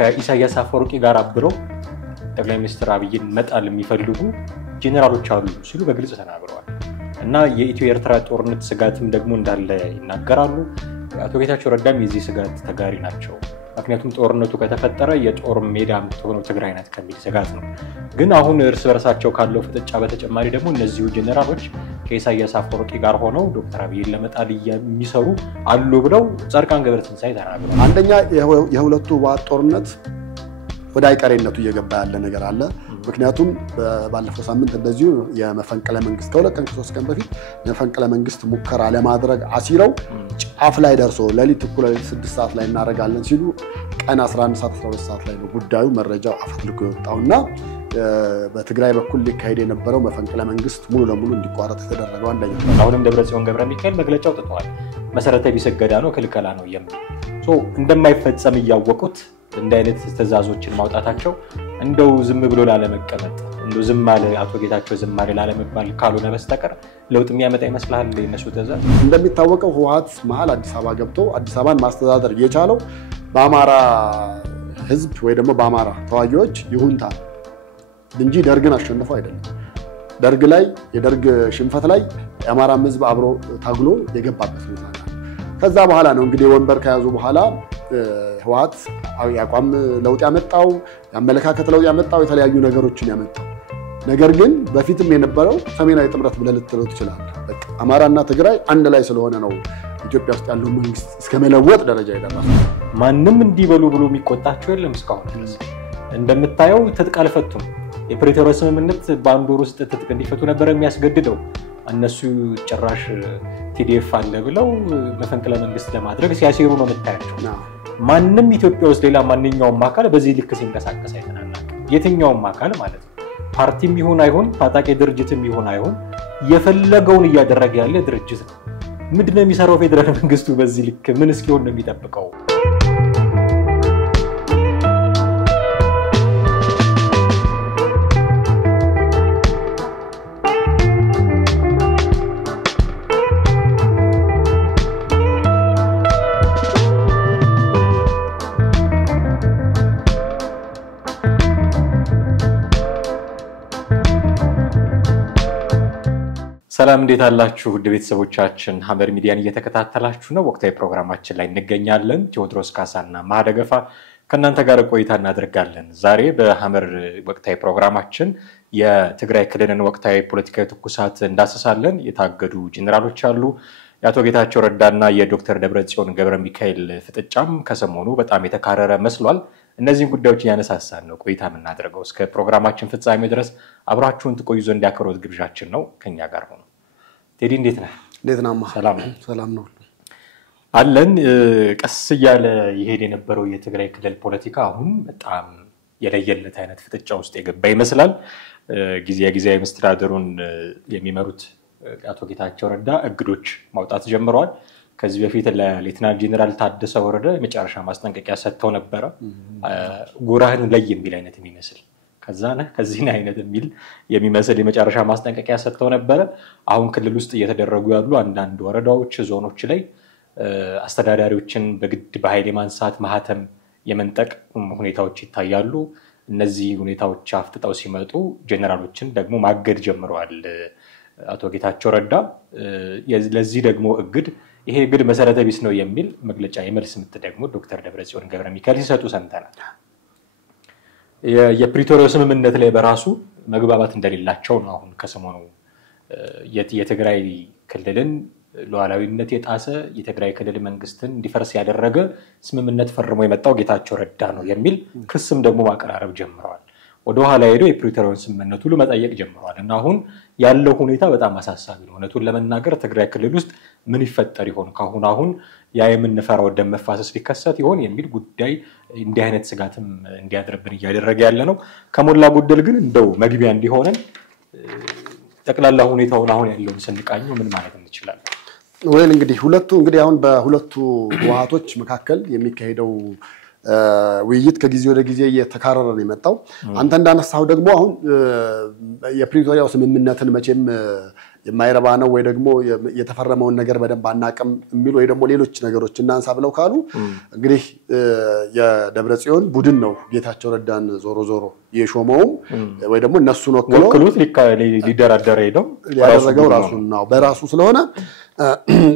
ከኢሳያስ አፈወርቂ ጋር አብረው ጠቅላይ ሚኒስትር አብይን መጣል የሚፈልጉ ጄኔራሎች አሉ ሲሉ በግልጽ ተናግረዋል እና የኢትዮ ኤርትራ ጦርነት ስጋትም ደግሞ እንዳለ ይናገራሉ አቶ ጌታቸው ረዳም የዚህ ስጋት ተጋሪ ናቸው ምክንያቱም ጦርነቱ ከተፈጠረ የጦር ሜዳ የምትሆነው ትግራይ ናት ከሚል ስጋት ነው ግን አሁን እርስ በርሳቸው ካለው ፍጥጫ በተጨማሪ ደግሞ እነዚሁ ጄኔራሎች ከኢሳያስ አፈወርቂ ጋር ሆነው ዶክተር አብይን ለመጣል የሚሰሩ አሉ ብለው ጻድቃን ገብረትንሳኤ ተናግረዋል አንደኛ የሁለቱ ዋት ጦርነት ወደ አይቀሬነቱ እየገባ ያለ ነገር አለ ምክንያቱም ባለፈው ሳምንት እንደዚሁ የመፈንቅለ መንግስት ከሁለት ቀን ከሶስት ቀን በፊት የመፈንቅለ መንግስት ሙከራ ለማድረግ አሲረው ጫፍ ላይ ደርሶ ለሊት እኩለ 6 ሰዓት ላይ እናረጋለን ሲሉ ቀን 11 ሰዓት 12 ሰዓት ላይ ነው ጉዳዩ መረጃው አፈትልኮ የወጣውና በትግራይ በኩል ሊካሄድ የነበረው መፈንቅለ መንግስት ሙሉ ለሙሉ እንዲቋረጥ ተደረገው አንደኛ አሁንም ደብረጽዮን ገብረ ሚካኤል መግለጫው ተጠዋል መሰረተ ቢሰገዳ ነው ክልከላ ነው የሚል እንደማይፈጸም ያወቁት እንደ አይነት ተዛዞችን ማውጣታቸው እንደው ዝም ብሎ ላለመቀመጥ እንደው ዝም አለ አቶ ጌታቸው ዝም አለ ላለመባል ካልሆነ በስተቀር ለውጥ የሚያመጣ ይመስላል ለነሱ ተዛዝ እንደሚታወቀው ህወሓት መሃል አዲስ አበባ ገብቶ አዲስ አበባን ማስተዳደር የቻለው በአማራ ህዝብ ወይ ደግሞ በአማራ ተዋጊዎች ይሁንታ እንጂ ደርግን አሸንፈው አይደለም ደርግ ላይ የደርግ ሽንፈት ላይ የአማራ ህዝብ አብሮ ታግሎ የገባበት ነው ከዛ በኋላ ነው እንግዲህ ወንበር ከያዙ በኋላ ህወሓት ያቋም ለውጥ ያመጣው ያመለካከት ለውጥ ያመጣው የተለያዩ ነገሮችን ያመጣው ነገር ግን በፊትም የነበረው ሰሜናዊ ጥምረት ብለህ ልትለው ትችላለህ በቃ አማራና ትግራይ አንድ ላይ ስለሆነ ነው ኢትዮጵያ ውስጥ ያለው መንግስት እስከመለወጥ ደረጃ የደረሰው ማንንም እንዲበሉ ብሎ የሚቆጣቸው የለም እስካሁን ድረስ እንደምታየው ትጥቅ አልፈቱም የፕሪቶሪያ ስምምነት በአንዶር ውስጥ ትጥቅ እንዲፈቱ ነበር የሚያስገድደው እነሱ ጭራሽ ቲዲኤፍ አለ ብለው መፈንቅለ መንግስት ለማድረግ ሲያሲሩ ነው የምታያቸው ማንንም ኢትዮጵያ ውስጥ ሌላ ማንኛውም አካል በዚህ ልክ ሲንቀሳቀስ አይተናናቅ የትኛውም አካል ማለት ነው ፓርቲም ይሁን አይሁን ታጣቂ ድርጅትም ይሁን አይሁን የፈለገውን እያደረገ ያለ ድርጅት ነው ምንድነው የሚሰራው ፌደራል መንግስቱ በዚህ ልክ ምን እስኪሆን ነው የሚጠብቀው ሰላም እንዴት አላችሁ ውድ ቤተሰቦቻችን ሐመር ሚዲያን እየተከታተላችሁ ነው ወቅታዊ ፕሮግራማችን ላይ እንገኛለን ቴዎድሮስ ካሳና ማደገፋ ከናንተ ጋር ቆይታ እናደርጋለን ዛሬ በሐመር ወቅታዊ ፕሮግራማችን የትግራይ ክልልን ወቅታዊ ፖለቲካዊ ትኩሳት እንዳሰሳለን የታገዱ ጄኔራሎች አሉ የአቶ ጌታቸው ረዳና የዶክተር ደብረጽዮን ገብረ ሚካኤል ፍጥጫም ከሰሞኑ በጣም የተካረረ መስሏል እነዚህን ጉዳዮች ያነሳሳን ነው ቆይታ እናደርገው እስከ ፕሮግራማችን ፍጻሜ ድረስ አብራችሁን ተቆዩ ዘንድ ያከብሩት ግብዣችን ነው ከኛ ጋር ሆኖ ቴዲ እንዴት ነህ እንዴት ናማ ሰላም ነው አለን ቀስ ያለ ይሄድ የነበረው የትግራይ ክልል ፖለቲካ አሁን በጣም የለየለት አይነት ፍጥጫ ውስጥ የገባ ይመስላል ጊዜያዊ መስተዳድሩን የሚመሩት አቶ ጌታቸው ረዳ እግዶች ማውጣት ጀምረዋል ከዚህ በፊት ለሌተናል ጄኔራል ታደሰ ወረደ የመጨረሻ ማስጠንቀቂያ ሰጥተው ነበር ጎራህን ላይ የሚል አይነት የሚመስል ከዛና ከዚህና አይነት የሚመስል የመጨረሻ ማስጠንቀቂያ ሰጥተው ነበር አሁን ክልል ውስጥ እየተደረጉ ያሉ አንዳንድ ወረዳዎች ዞኖች ላይ አስተዳዳሪዎችን በግድ በኃይል ማንሳት ማህተም የመንጠቅ ሁኔታዎች ይታያሉ እነዚህ ሁኔታዎች አፍጥጠው ሲመጡ ጄኔራሎችን ደግሞ ማገድ ጀምረዋል አቶ ጌታቸው ረዳ ለዚህ ደግሞ እግድ ይሄ እግድ መሰረተ ቢስ ነው የሚል መግለጫ የመልስ ምት ደግሞ ዶክተር ደብረጽዮን ገብረ ሚካኤል ሲሰጡ ሰምተናል የፕሪቶሪያ ስምምነት ላይ በራሱ መግባባት እንደሌላቸው ነው አሁን ከሰሞኑ የትግራይ ክልልን ሉዓላዊነት የጣሰ የትግራይ ክልል መንግስትን እንዲፈርስ ያደረገ ስምምነት ፈርሞ የመጣው ጌታቸው ረዳ ነው የሚል ክስም ደግሞ ማቀራረብ ጀምረዋል ወደ ኋላ ሄዶ የፕሪቶሪያን ስምምነቱ ለመጠየቅ ጀምረዋል እና አሁን ያለው ሁኔታ በጣም አሳሳቢ ነው እውነቱን ለመናገር ትግራይ ክልል ውስጥ ምን ይፈጠር ይሆን አሁን ያ የምንፈራው ደም መፋሰስ ሊከሰት ይሆን የሚል ጉዳይ እንዲህ አይነት ስጋትም እንዲያድርብን እያደረገ ያለ ነው ከሞላ ጎደል ግን እንደው መግቢያ እንዲሆነን ጠቅላላ ሁኔታውን አሁን ያለውን ስንቃኘው ምን ማለት እንችላለን ወይል እንግዲህ አሁን በሁለቱ ዋሃቶች መካከል የሚካሄደው ውይይት ከጊዜ ወደ ጊዜ እየተካረረ ነው የመጣው አንተ እንዳነሳው ደግሞ አሁን የፕሪቶሪያው ስምምነትን መቼም የማይረባ ነው ወይ ደግሞ የተፈረመውን ነገር በደንብ አናቅም የሚሉ ወይ ደግሞ ሌሎች ነገሮች እናንሳ ብለው ካሉ እንግዲህ የደብረጽዮን ቡድን ነው ጌታቸው ረዳን ዞሮ የሾመውም ወይ ደግሞ እነሱን ወክሉት ሊደራደር ሄደው ያደረገው ራሱ ነው በራሱ ስለሆነ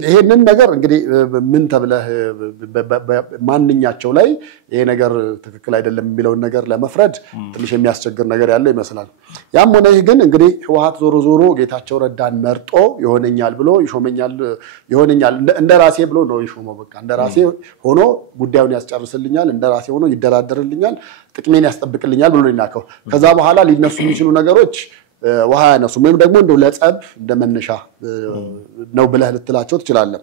ይሄንን ነገር እንግዲህ ምን ተብለህ ማንኛቸው ላይ ይሄ ነገር ትክክል አይደለም የሚለው ነገር ለመፍረድ ትንሽ የሚያስቸግር ነገር ያለው ይመስላል። ያም ሆነ ይሄ ግን እንግዲህ ህወሓት ዞሮ ጌታቸው ረዳን መርጦ ይሆነኛል ብሎ ይሆነኛል እንደራሴ ብሎ ነው ይሾመው። በቃ እንደራሴ ሆኖ ጉዳዩን ያስጨርስልኛል፣ እንደራሴ ሆኖ ይደራደርልኛል፣ ጥቅሜን ያስጠብቅልኛል ብሎ ይናከው። ከዛ በኋላ ሊነሱ የሚችሉ ነገሮች ውሃ ያነሱ ወይም ደግሞ እንደው ለጸብ እንደመነሻ ነው ብለህ ልትላቸው ትችላለህ።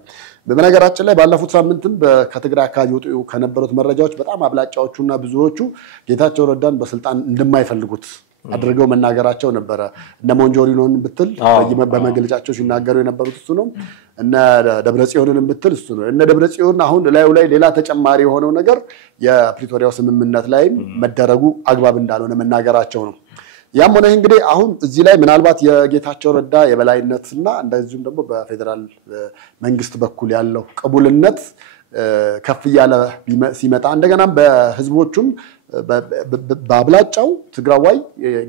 በመነገራችን ላይ ባለፉት ሳምንትም ከትግራይ አካባቢ ወጡ ከነበሩት መረጃዎች በጣም አብላጫዎቹና ብዙዎቹ ጌታቸው ረዳን በስልጣን እንደማይፈልጉት አድርገው መናገራቸው ነበረ። እነ ሞንጆሪኖን ብትል በመግለጫቸው ሲናገሩ የነበሩት እሱ ነው። እነ ደብረጽዮንን ብትል እሱ ነው። እነ ደብረጽዮን አሁን ላይ ሌላ ተጨማሪ የሆነው ነገር የፕሪቶሪያው ስምምነት ላይ መደረጉ አግባብ እንዳልሆነ መናገራቸው ነው። ያም ሆነ እንግዲህ አሁን እዚህ ላይ ምናልባት የጌታቸው ረዳ የበላይነትና እንደዚሁም ደግሞ በፌደራል መንግስት በኩል ያለው ቅቡልነት ከፍ ያለ ሲመጣ እንደገና በህዝቦቹም በአብላጫው ትግራዋይ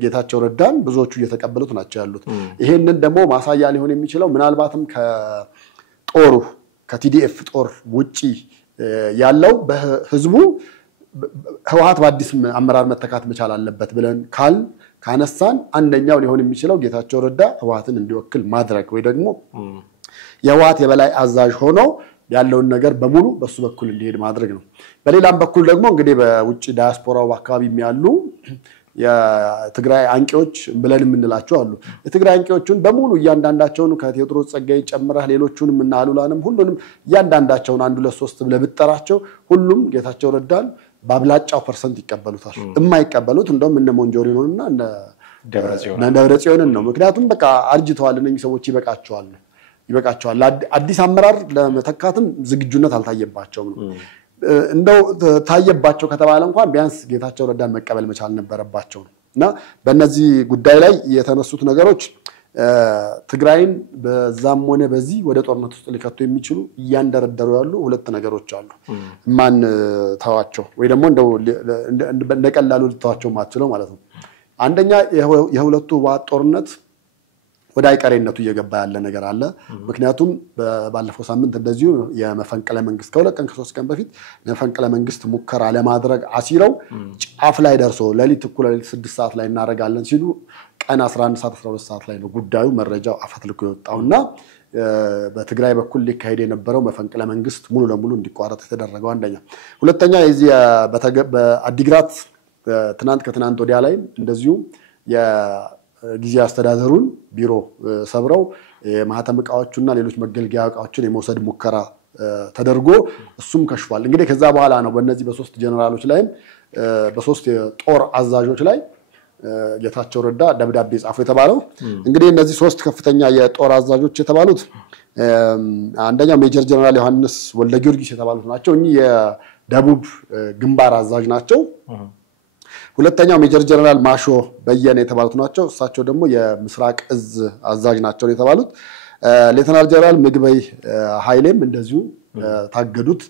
ጌታቸው ረዳን ብዙዎቹ እየተቀበሉት ናቸው ያሉት። ይሄንን ደግሞ ማሳያ ሊሆን የሚችለው ምናልባትም ከጦሩ ከቲዲኤፍ ጦር ውጪ ያለው በህዝቡ ህወሓት በአዲስ አመራር መተካት መቻል አለበት ብለን ካነሳን አንደኛው ሊሆን የሚችለው ጌታቸው ረዳ ህወሓትን እንዲወክል ማድረግ ወይ ደግሞ የህወሓት የበላይ አዛዥ ሆኖ ያለውን ነገር በሙሉ በሱ በኩል እንዲሄድ ማድረግ ነው። በሌላም በኩል ደግሞ እንግዲህ በውጪ ዳያስፖራው አካባቢ የሚያሉ የትግራይ አንቂዎች ብለን የምንላቸው አሉ። የትግራይ አንቂዎቹን በሙሉ እያንዳንዳቸውን ከቴዎድሮስ ጸጋይ ጨምረህ ሌሎቹንም እና አሉላንም ሁሉንም እያንዳንዳቸውን 1 2 3 ብለህ ብትጠራቸው ሁሉም ጌታቸው ረዳን በአብላጫው ፐርሰንት ይቀበሉታል። የማይቀበሉት እንደውም እነ ሞንጆሪኖንና እነ ደብረጽዮንን ነው። ምክንያቱም በቃ አርጅተዋል እነኚህ ሰዎች ይበቃቸዋል። አዲስ አመራር ለመተካትም ዝግጁነት አልታየባቸውም ነው። እንደው ታየባቸው ከተባለ እንኳን ቢያንስ ጌታቸው ረዳን መቀበል መቻል ነበረባቸው ነው። እና በእነዚህ ጉዳይ ላይ የተነሱት ነገሮች ትግራይን በዛም ሆነ በዚህ ወደ ጦርነት ውስጥ ሊከቱ የሚችሉ እያንደረደሩ ያሉ ሁለት ነገሮች አሉ። ማን ተዋቸው ወይ ደግሞ እንደቀላሉ ልተዋቸው ማትለው ማለት ነው። አንደኛ የሁለቱ ህወሓት ጦርነት ወደ አይቀሬነቱ እየገባ ያለ ነገር አለ። ምክንያቱም ባለፈው ሳምንት እንደዚሁ የመፈንቅለ መንግስት ከሁለት ቀን ከሶስት ቀን በፊት የመፈንቅለ መንግስት ሙከራ ለማድረግ አሲረው ጫፍ ላይ ደርሶ ሌሊት 6 ሰዓት ላይ እናረጋለን ሲሉ ቀን 11 ሰዓት 12 ሰዓት ላይ ነው ጉዳዩ መረጃው አፈትልኮ የወጣውና በትግራይ በኩል ሊካሄድ የነበረው መፈንቅለ መንግስት ሙሉ ለሙሉ እንዲቋረጥ የተደረገው አንደኛ። ሁለተኛ የዚህ በአዲግራት ከትናንት ወዲያ ላይ እንደዚሁ ጊዜ አስተዳደሩን ቢሮ ሰብረው የማህተም ዕቃዎችና ሌሎች መገልገያ ዕቃዎችን የመውሰድ ሙከራ ተደርጎ እሱም ከሽፏል። እንግዲህ ከዛ በኋላ ነው በእነዚህ በሶስት ጀነራሎች ላይ በሶስት የጦር አዛዦች ላይ ጌታቸው ረዳ ደብዳቤ ጻፉ የተባለው። እንግዲህ እነዚህ ሶስት ከፍተኛ የጦር አዛዦች የተባሉት አንደኛው ሜጀር ጀነራል ዮሐንስ ወልደ ጊዮርጊስ የተባሉት ናቸው። እኚህ የደቡብ ግንባር አዛዥ ናቸው። ሁለተኛው ሜጀር ጀነራል ማሾ በየነ የተባሉት ናቸው። እሳቸው ደግሞ የምስራቅ እዝ አዛዥ ናቸው የተባሉት። ሌተናል ጀነራል ምግበይ ኃይሌም እንደዚሁ ታገዱት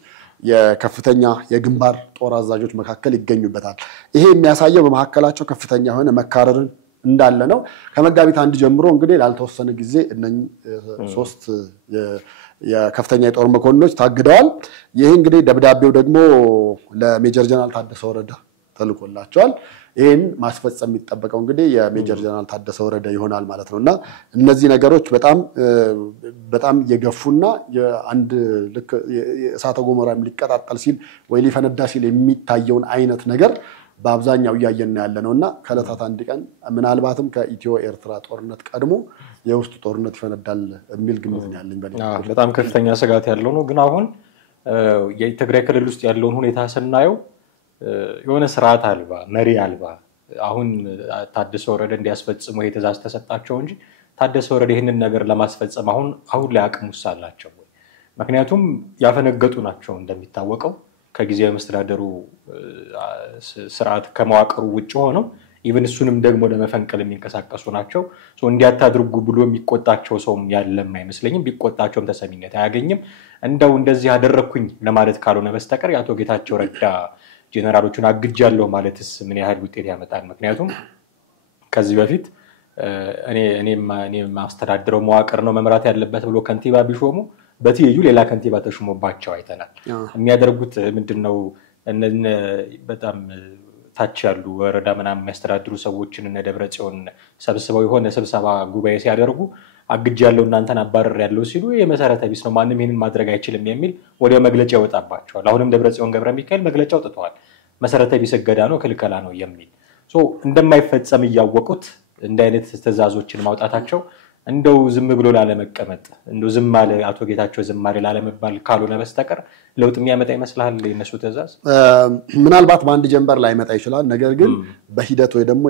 የከፍተኛ የግንባር ጦር አዛዦች መካከል ይገኙበታል። ይሄ የሚያሳየው በመሐከላቸው ከፍተኛ የሆነ መካረርን እንዳለ ነው። ከመጋቢት 1 ጀምሮ እንግዲህ ላልተወሰነ ጊዜ እነኚህ ሶስት የከፍተኛ የጦር መኮንኖች ታግደዋል። ይሄ እንግዲህ ደብዳቤው ደግሞ ለሜጀር ጀነራል ታደሰ ወረደ ተልኮላቸዋል። ይሄን ማስፈጸም የሚጠበቀው እንግዲህ የሜጀር ጀነራል ታደሰ ወረደ ይሆናል ማለት ነውና እነዚህ ነገሮች በጣም የገፉና የአንድ ልክ እሳተ ገሞራም ሊቀጣጠል ሲል ወይ ሊፈነዳ ሲል የሚታየውን አይነት ነገር በአብዛኛው ያየን ያለነውና ከለታት አንድ ቀን ምናልባትም ከኢትዮ ኤርትራ ጦርነት ቀድሞ የውስጥ ጦርነት ይፈነዳል የሚል ግምት ነው ያለኝ። በጣም ከፍተኛ ስጋት ያለው ነው። ግን አሁን የትግራይ ክልል ውስጥ ያለውን ሁኔታ ስናየው የሆነ ስርዓት አልባ መሪ አልባ አሁን ታደሰ ወረደ እንዲያስፈጽሙ የትእዛዝ ተሰጣቸው እንጂ ታደሰ ወረደ ይህንን ነገር ለማስፈጸም አሁን ላይ አቅሙስ አላቸው ወይ? ምክንያቱም ያፈነገጡ ናቸው እንደሚታወቀው ከጊዜያዊ መስተዳደሩ ስርዓት ከመዋቅሩ ውጭ ሆነው ኢቭን እሱንም ደግሞ ለመፈንቀል የሚንቀሳቀሱ ናቸው ሶ እንዲያታድርጉ ብሎ የሚቆጣቸው ሰው ያለም አይመስለኝም ቢቆጣቸውም ተሰሚነት አያገኝም እንደው እንደዚህ ያደረኩኝ ለማለት ካልሆነ በስተቀር ያቶ ጌታቸው ረዳ ጄኔራሎቹን አግጃለሁ ማለትስ ምን ያህል ውጤት ያመጣል ምክንያቱም ከዚህ በፊት እኔ ማስተዳድረው መዋቅር ነው መምራት ያለበት ብሎ ከንቲባ ቢሾሙ በትይዩ ሌላ ከንቲባ ተሾሞባቸው አይተናል የሚያደርጉት ምንድነው በጣም ታች ያሉ ወረዳ ምናምን የሚያስተዳድሩ ሰዎችን እነ ደብረጽዮን ሰብስበው የሆነ ስብሰባ ጉባኤ ሲያደርጉ አግጃለሁ እናንተን አባረር ያለው ሲሉ የመሰረተ ቢስ ነው ማንንም ይሄንን ማድረግ አይችልም የሚል ወዲያው መግለጫ ይወጣባቸዋል አሁንም ደብረጽዮን ገብረ ሚካኤል መግለጫ አውጥተዋል መሰረተ ቢስ ገዳ ነው ክልከላ ነው የሚል ሶ እንደማይፈጸም ያወቁት እንደ አይነት ተዛዞችን ማውጣታቸው እንደው ዝም ብሎ ላለመቀመጥ እንደው ዝም አለ አቶ ጌታቸው ዝም አለ ላለመባል ካልሆነ በስተቀር ለውጥ የሚያመጣ ይመስላል የነሱ ተዛዝ ምናልባት በአንድ ጀንበር ላይ መጣ ይችላል ነገር ግን በሂደት ወይ ደግሞ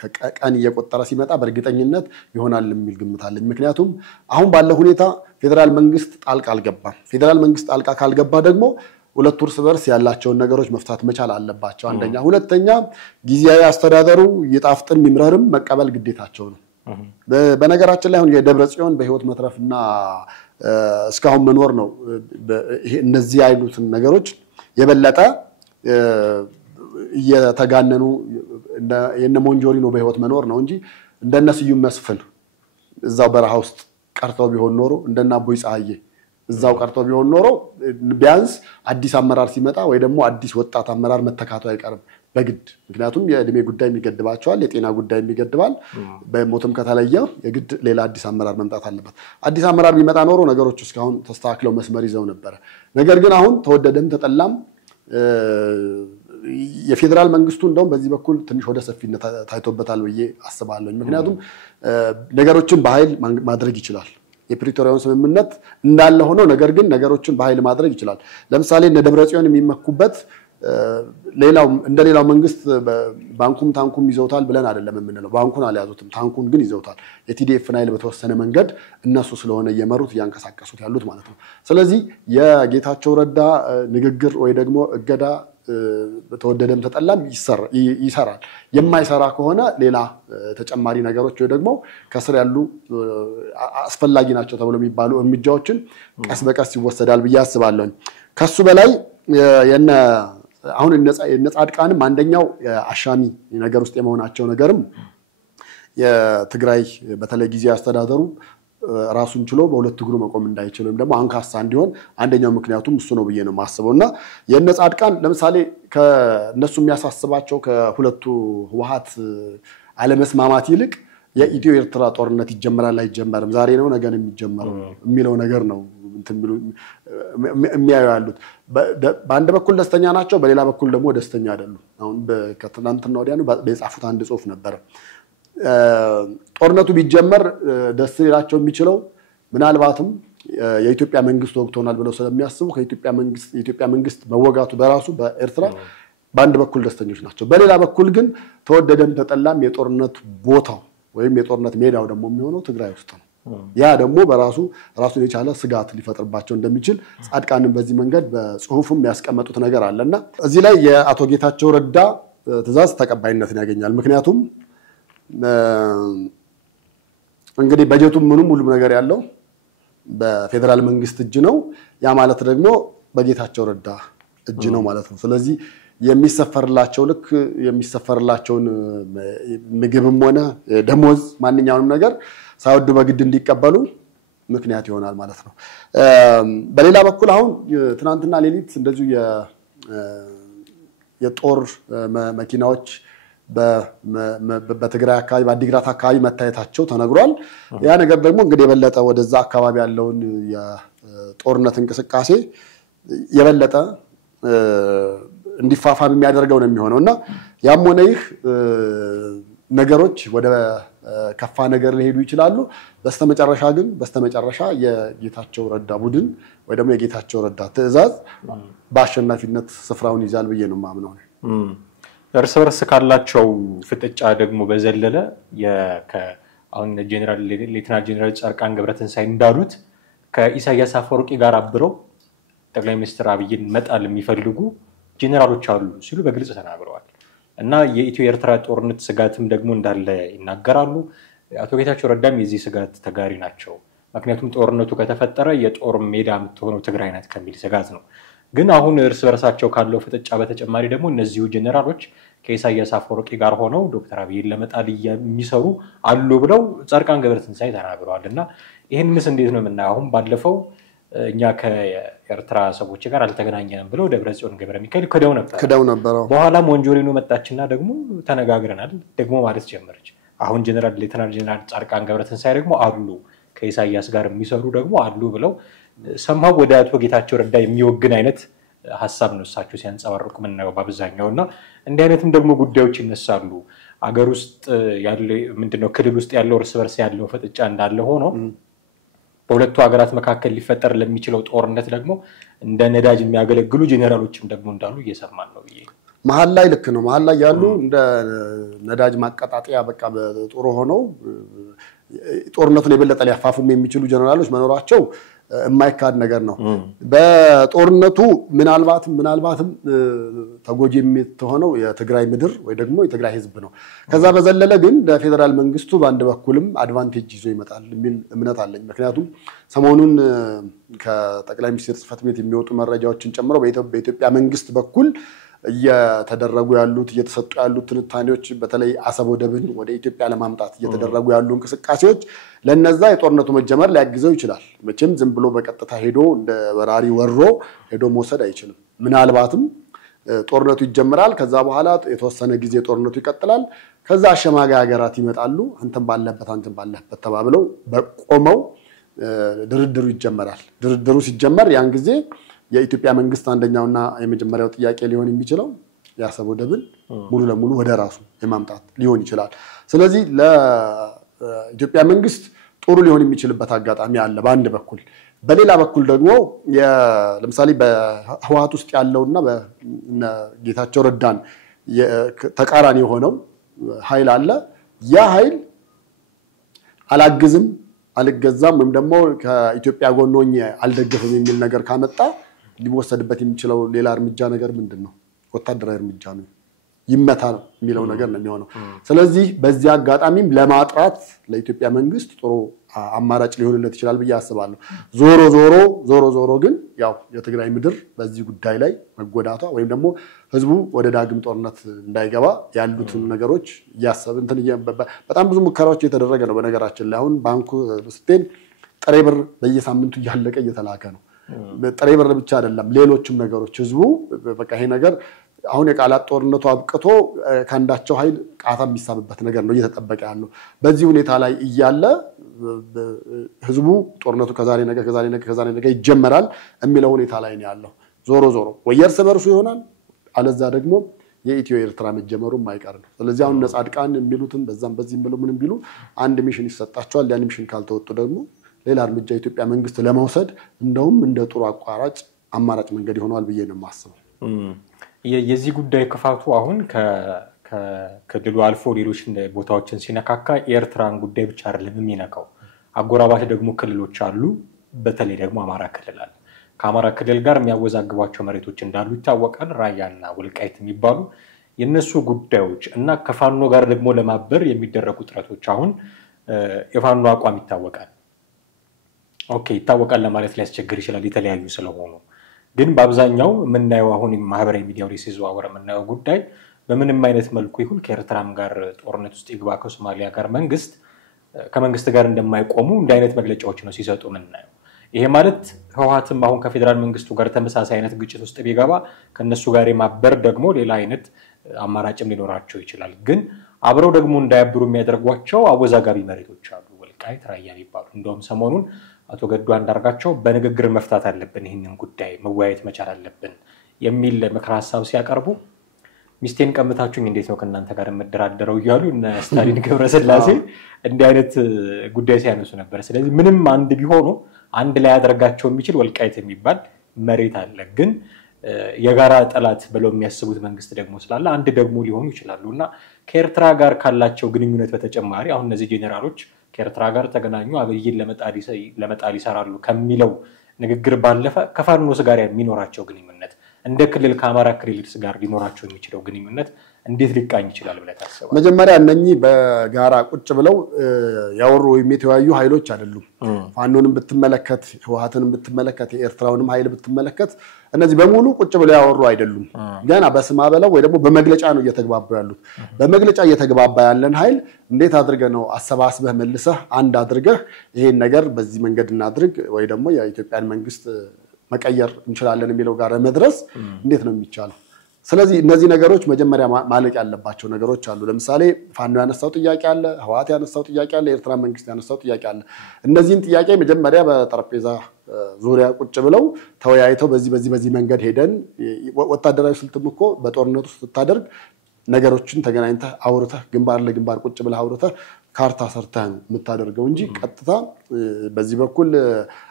ከቀን እየቆጠረ ሲመጣ በእርግጠኝነት ይሆናል የሚል ግምት አለኝ ምክንያቱም አሁን ባለው ሁኔታ ፌደራል መንግስት ጣልቃ አልገባም ፌደራል መንግስት ጣልቃ ካልገባ ደግሞ ሁለት ወርስ በርስ ያላቸውን ነገሮች መፍታት መቻል አለባቸው አንደኛ ሁለተኛ ጊዜያዊ አስተዳደሩ ይጣፍጥን ሚምረርም መቀበል ግዴታቸው ነው በነገራችን ላይ አሁን የደብረጽዮን በህይወት መትረፍና እስካሁን መኖር ነው ይሄ እነዚህ አይሉት ነገሮች የበለጠ የተጋነኑ የነ ሞንጆሪኖ በህይወት መኖር ነው እንጂ እንደነሱ መስፍን እዛው በረሃ ውስጥ ቀርተው ቢሆን ኖሮ እንደና አቦይ ፀሐዬ እዛው ቀርተው ቢሆን ኖሮ ቢያንስ አዲስ አመራር ሲመጣ ወይ ደግሞ አዲስ ወጣት አመራር መተካቱ አይቀርም በግድ ምክንያቱም የእድሜ ጉዳይ የሚገድባቸዋል የጤና ጉዳይ የሚገድባል በሞትም ከተለየ የግድ ሌላ አዲስ አመራር መምጣት አለበት አዲስ አመራር ቢመጣ ኖሮ ነገሮች እስካሁን ተስተካክለው መስመር ይዘው ነበር ነገር ግን አሁን ተወደደም ተጠላም የፌደራል መንግስቱ እንደውም በዚህ በኩል ትንሽ ወደ ሰፊነት ታይቶበታል ብዬ አስባለሁ ምክንያቱም ነገሮችን በኃይል ማድረግ ይችላል የፕሪቶሪያውን ስምምነት እንዳለ ሆኖ ነገር ግን ነገሮችን በኃይል ማድረግ ይችላል ለምሳሌ እነ ደብረጽዮን የሚመኩበት እንደሌላው መንግስት ባንኩም ታንኩም ይዘውታል ብለን አይደለም የምንለው ባንኩን አልያዙትም ታንኩን ግን ይዘውታል የቲዲኤፍ ናይል በተወሰነ መንገድ እነሱ ስለሆነ የመሩት ያንቀሳቀሱት ያሉት ማለት ነው ስለዚህ የጌታቸው ረዳ ንግግር ወይ ደግሞ እገዳ በተወደደም ተጠላም ይሰራል የማይሰራ ከሆነ ሌላ ተጨማሪ ነገሮች ወይ ደግሞ ከስር ያሉ አስፈላጊ ናቸው ተብሎ የሚባሉ እርምጃዎችን ቀስ በቀስ ይወሰዳል ብዬ አስባለሁ ከሱ በላይ አሁን የነጻድቃንም አንደኛው አሻሚ ነገር ውስጥ የመሆናቸው ነገርም የትግራይ በተለይ ጊዜ አስተዳደሩ ራሱን ችሎ በሁለት እግሩ መቆም እንዳይችል ወይም ደግሞ አንካሳ እንዲሆን አንደኛው ምክንያቱም እሱ ነው ብዬ ነው ማስበውና የነጻድቃን ለምሳሌ ከነሱ የሚያሳስባቸው ከሁለቱ ህወሓት አለመስማማት ይልቅ የኢትዮ ኤርትራ ጦርነት ይጀምራል አይጀምርም ዛሬ ነው ነገ ነው የሚጀምረው የሚለው ነገር ነው የሚያዩ ያሉት በአንድ በኩል ደስተኛ ናቸው በሌላ በኩል ደግሞ ደስተኛ አይደሉም አሁን ከትናንትና ወዲያ ነው በጻፉት አንድ ጽሁፍ ነበር ጦርነቱ ቢጀመር ደስ ይላቸው የሚችለው ምናልባትም የኢትዮጵያ መንግስት ወግቶናል ብለው ስለሚያስቡ የኢትዮጵያ መንግስት መወጋቱ በራሱ በኤርትራ በአንድ በኩል ደስተኞች ናቸው በሌላ በኩል ግን ተወደደም ተጠላም የጦርነት ቦታው ወይም የጦርነት ሜዳው ደግሞ የሚሆነው ትግራይ ውስጥ ነው ያ ደግሞ በራሱ ራሱን የቻለ ስጋት ሊፈጥርባቸው እንደሚችል ጻድቃንን በዚህ መንገድ በጽሁፍም ያስቀመጡት ነገር አለና እዚህ ላይ የአቶ ጌታቸው ረዳ ትዕዛዝ ተቀባይነትን ያገኛል ምክንያቱም እንግዲህ በጀቱም ምንም ሁሉ ነገር ያለው በፌደራል መንግስት እጅ ነው ያ ማለት ደግሞ በጌታቸው ረዳ እጅ ነው ማለት ነው ስለዚህ የሚሰፈርላቸው ልክ የሚሰፈርላቸውን ምግብም ሆነ ደሞዝ ማንኛውንም ነገር ሳይወዱ በግድ እንዲቀበሉ ምክንያት ይሆናል ማለት ነው በሌላ በኩል አሁን ትናንትና ሌሊት እንደዚሁ የጦር መኪናዎች በትግራይ አካባቢ በአዲግራት አካባቢ መታየታቸው ተነግሯል ያ ነገር ደግሞ እንግዲህ የበለጠ ወደዛ አካባቢ ያለውን የጦርነት እንቅስቃሴ የበለጠ እንዲፋፋም የሚያደርገው ነው የሚሆነውና ያም ሆነ ይህ ነገሮች ወደ ከፋ ነገር ሊሄዱ ይችላሉ በስተመጨረሻ የጌታቸው ረዳ ቡድን ወይ ደግሞ የጌታቸው ረዳ ትዕዛዝ በአሸናፊነት ስፍራውን ይዛል ብዬ ነው ማምነው እርስ በርስ ካላቸው ፍጥጫ ደግሞ በዘለለ አሁን ሌተናል ጄኔራል ጻድቃን ገብረትንሳኤ እንዳሉት ከኢሳያስ አፈወርቂ ጋር አብረው ጠቅላይ ሚኒስትር አብይን መጣል የሚፈልጉ ጄኔራሎች አሉ ሲሉ በግልጽ ተናግረዋል እና የኢትዮ ኤርትራ ጦርነት ስጋትም ደግሞ እንዳለ ይናገራሉ። አቶ ጌታቸው ረዳም የዚህ ስጋት ተጋሪ ናቸው። ምክንያቱም ጦርነቱ ከተፈጠረ የጦር ሜዳ የምትሆነው ትግራይ ናት ከሚል ስጋት ነው። ግን አሁን እርስ በርሳቸው ካለው ፍጥጫ በተጨማሪ ደግሞ እነዚሁ ጄኔራሎች ከኢሳያስ አፈወርቂ ጋር ሆነው ዶክተር አብይን ለመጣል የሚሰሩ አሉ ብለው ጻድቃን ገብረትንሳኤ ተናግረዋል። እና ይህንንስ እንዴት ነው የምናየው? አሁን ባለፈው እኛ ከኤርትራ ሰዎች ጋር አልተገናኘንም ብለው ደብረጽዮን ገብረ ሚካኤል ክደው ነበር። በኋላም ወንጆሪኖ መጣችና ደግሞ ተነጋግረናል ደግሞ ማለት ጀመረች። አሁን ሌተናል ጄኔራል ጻድቃን ገብረትንሳኤ ደግሞ አሉ ከኢሳያስ ጋር የሚሰሩ ደግሞ አሉ ብለው ሰማው ወደ አቶ ጌታቸው ረዳ የሚወግን አይነት ሐሳብ ነው እሳቸው ሲያንጸባርቁ ምናየው በአብዛኛው። እና እንዲህ አይነትም ደግሞ ጉዳዮች ይነሳሉ። አገር ውስጥ ያለ ምንድነው ክልል ውስጥ ያለው እርስ በርስ ያለው ፍጥጫ እንዳለ ሆኖ በሁለቱ ሀገራት መካከል ሊፈጠር ለሚችለው ጦርነት ደግሞ እንደ ነዳጅ የሚያገለግሉ ጄኔራሎችም ደግሞ እንዳሉ እየሰማን ነው። መሀል ላይ ልክ ነው። መሀል ላይ ያሉ እንደ ነዳጅ ማቀጣጠያ በቃ በጥሩ ሆነው ጦርነቱን የበለጠ ሊያፋፉም የሚችሉ ጄኔራሎች መኖራቸው የማይካድ ነገር ነው። በጦርነቱ ምናልባትም ተጎጂ የምትሆነው የትግራይ ምድር ወይ ደግሞ የትግራይ ህዝብ ነው። ከዛ በዘለለ ግን ለፌደራል መንግስቱ በአንድ በኩልም አድቫንቴጅ ይዞ ይመጣል የሚል እምነት አለኝ። ምክንያቱም ሰሞኑን ከጠቅላይ ሚኒስትር ጽሕፈት ቤት የሚወጡ መረጃዎችን ጨምሮ በኢትዮጵያ መንግስት በኩል እየተደረጉ ያሉት እየተሰጡ ያሉት ትንታኔዎች በተለይ አሰብ ወደብን ወደ ኢትዮጵያ ለማምጣት እየተደረጉ ያሉ እንቅስቃሴዎች ለነዛ የጦርነቱ መጀመር ሊያግዘው ይችላል። መቼም ዝም ብሎ በቀጥታ ሄዶ እንደ በራሪ ወሮ ሄዶ መውሰድ አይችልም። ምናልባትም ጦርነቱ ይጀምራል። ከዛ በኋላ የተወሰነ ጊዜ ጦርነቱ ይቀጥላል። ከዛ አሸማጋይ ሀገራት ይመጣሉ። አንተም ባለበት ተባብለው በቆመው ድርድሩ ይጀምራል። ድርድሩ ሲጀመር ያን ጊዜ የኢትዮጵያ መንግስት አንደኛውና የመጀመሪያው ጥያቄ ሊሆን የሚችለው የአሰብ ወደብን ሙሉ ለሙሉ ወደ ራሱ የማምጣት ሊሆን ይችላል። ስለዚህ ለኢትዮጵያ መንግስት ጥሩ ሊሆን የሚችልበት አጋጣሚ አለ በአንድ በኩል። በሌላ በኩል ደግሞ ለምሳሌ በህወሓት ውስጥ ያለውና በጌታቸው ረዳን ተቃራኒ የሆነው ኃይል አለ። ያ ኃይል አላግዝም አልገዛም ወይም ደግሞ ከኢትዮጵያ ጎን ሆኜ አልደገፍም የሚል ነገር ካመጣ ሊወሰድበት የሚችለው ሌላ እርምጃ ነገር ምንድነው? ወታደራዊ እርምጃ ነው፣ ይመታ ነው የሚለው ነገር ነው የሚሆነው። ስለዚህ በዚህ አጋጣሚም ለማጥራት ለኢትዮጵያ መንግስት ጥሩ አማራጭ ሊሆንለት ይችላል ብዬ አስባለሁ። ዞሮ ግን ያው የትግራይ ምድር በዚህ ጉዳይ ላይ መጎዳቷ ወይም ደግሞ ህዝቡ ወደ ዳግም ጦርነት እንዳይገባ ያሉትን ነገሮች ያሰብን በጣም ብዙ ሙከራዎች እየተደረገ ነው። በነገራችን ላይ አሁን ባንኩ ስትሄድ ጥሬ ብር በየሳምንቱ እያለቀ እየተላከ ነው። ጥሬ ብር ብቻ አይደለም ሌሎችም ነገሮች ህዝቡ በቃ ይሄ ነገር አሁን የቃላት ጦርነቱ አብቅቶ ካንዳቸው ኃይል ቃታ የሚሳብበት ነገር ነው እየተጠበቀ ያለው። በዚህ ሁኔታ ላይ እያለ ህዝቡ ጦርነቱ ከዛሬ ነገ ይጀመራል የሚለው ሁኔታ ላይ ነው ያለው። ዞሮ ወይ እርስ በርሱ ይሆናል፣ አለዛ ደግሞ የኢትዮ ኤርትራ መጀመሩ የማይቀር ነው። ስለዚህ አሁን ጻድቃን የሚሉትን በዛም ብለው ምንም ቢሉ አንድ ሚሽን ይሰጣቸዋል። ያን ሚሽን ካልተወጡ ደግሞ ሌላ እርምጃ የኢትዮጵያ መንግስት ለመውሰድ እንደውም እንደ ጥሩ አማራጭ መንገድ ይሆናል ብዬ ነው የማስበው። የዚህ ጉዳይ ክፋቱ አሁን ከክልሉ አልፎ ሌሎች ቦታዎችን ሲነካካ የኤርትራን ጉዳይ ብቻ አይደለም የሚነካው። አጎራባች ደግሞ ክልሎች አሉ። በተለይ ደግሞ አማራ ክልል አለ። ከአማራ ክልል ጋር የሚያወዛግባቸው መሬቶች እንዳሉ ይታወቃል። ራያና ወልቃይት የሚባሉ የነሱ ጉዳዮች እና ከፋኖ ጋር ደግሞ ለማበር የሚደረጉ ጥረቶች አሁን የፋኖ አቋም ይታወቃል። ይታወቃል ለማለት ሊያስቸግር ይችላል የተለያዩ ስለሆኑ። ግን በአብዛኛው የምናየው አሁን ማህበራዊ ሚዲያው ላይ ሲዘዋወር የምናየው ጉዳይ በምንም አይነት መልኩ ይሁን ከኤርትራም ጋር ጦርነት ውስጥ ይግባ ከሶማሊያ ጋር ከመንግስት ጋር እንደማይቆሙ እንደ አይነት መግለጫዎች ነው ሲሰጡ የምናየው። ይሄ ማለት ህወሓትም አሁን ከፌደራል መንግስቱ ጋር ተመሳሳይ አይነት ግጭት ውስጥ ቢገባ ከነሱ ጋር የማበር ደግሞ ሌላ አይነት አማራጭም ሊኖራቸው ይችላል። ግን አብረው ደግሞ እንዳያብሩ የሚያደርጓቸው አወዛጋቢ መሬቶች አሉ፣ ወልቃይት ራያ የሚባሉ። እንደውም ሰሞኑን አቶ ገዱ አንዳርጋቸው በንግግር መፍታት አለብን ይህንን ጉዳይ መወያየት መቻል አለብን የሚል ምክር ሐሳብ ሲያቀርቡ ሚስቴን ቀምታችሁኝ እንዴት ነው ከእናንተ ጋር መደራደረው እያሉ እነ ስታሊን ገብረስላሴ እንዲህ አይነት ጉዳይ ሲያነሱ ነበር። ስለዚህ ምንም አንድ ቢሆኑ አንድ ላይ ያደርጋቸው የሚችል ወልቃይት የሚባል መሬት አለ። ግን የጋራ ጠላት ብለው የሚያስቡት መንግስት ደግሞ ስላለ አንድ ደግሞ ሊሆኑ ይችላሉና ከኤርትራ ጋር ካላቸው ግንኙነት በተጨማሪ አሁን እነዚህ ጄኔራሎች ከኤርትራ ጋር ተገናኙ አብይን ለመጣል ይሰራሉ ከሚለው ንግግር ባለፈ ከፋኖስ ጋር የሚኖራቸው ግንኙነት እንደ ክልል ከአማራ ክልልስ ጋር ሊኖራቸው የሚችለው ግንኙነት እንዴት ሊቃኝ ይችላል ብለህ ታስባለህ? መጀመሪያ እነኚህ በጋራ ቁጭ ብለው ያወሩ ወይም የተወያዩ ኃይሎች አይደሉም። ፋኖንም ብትመለከት ህወሓትንም ብትመለከት የኤርትራውንም ኃይል ብትመለከት እነዚህ በሙሉ ቁጭ ብለው ያወሩ አይደሉም። ገና በስማ በለው ወይ ደግሞ በመግለጫ ነው እየተግባቡ ያሉት። በመግለጫ እየተግባባ ያለን ኃይል እንዴት አድርገህ ነው አሰባስበህ መልሰህ አንድ አድርገህ ይሄን ነገር በዚህ መንገድ እናድርግ ወይ ደግሞ የኢትዮጵያን መንግስት መቀየር እንችላለን የሚለው ጋር መድረስ እንዴት ነው የሚቻለው? ስለዚህ እነዚህ ነገሮች መጀመሪያ ማለቅ ያለባቸው ነገሮች አሉ። ለምሳሌ ፋኖ ያነሳው ጥያቄ አለ፣ ህወሓት ያነሳው ጥያቄ አለ፣ የኤርትራ መንግስት ያነሳው ጥያቄ አለ። እነዚህን ጥያቄ መጀመሪያ በጠረጴዛ ዙሪያ ቁጭ ብለው ተወያይተው በዚህ መንገድ ሄደን ወታደራዊ ስልትም እኮ በጦርነቱ ስታደርግ ነገሮችን ተገናኝተህ አውርተህ ግንባር ለግንባር ቁጭ ብለህ አውርተህ ካርታ ሰርተህ ነው የምታደርገው እንጂ ቀጥታ በዚህ በኩል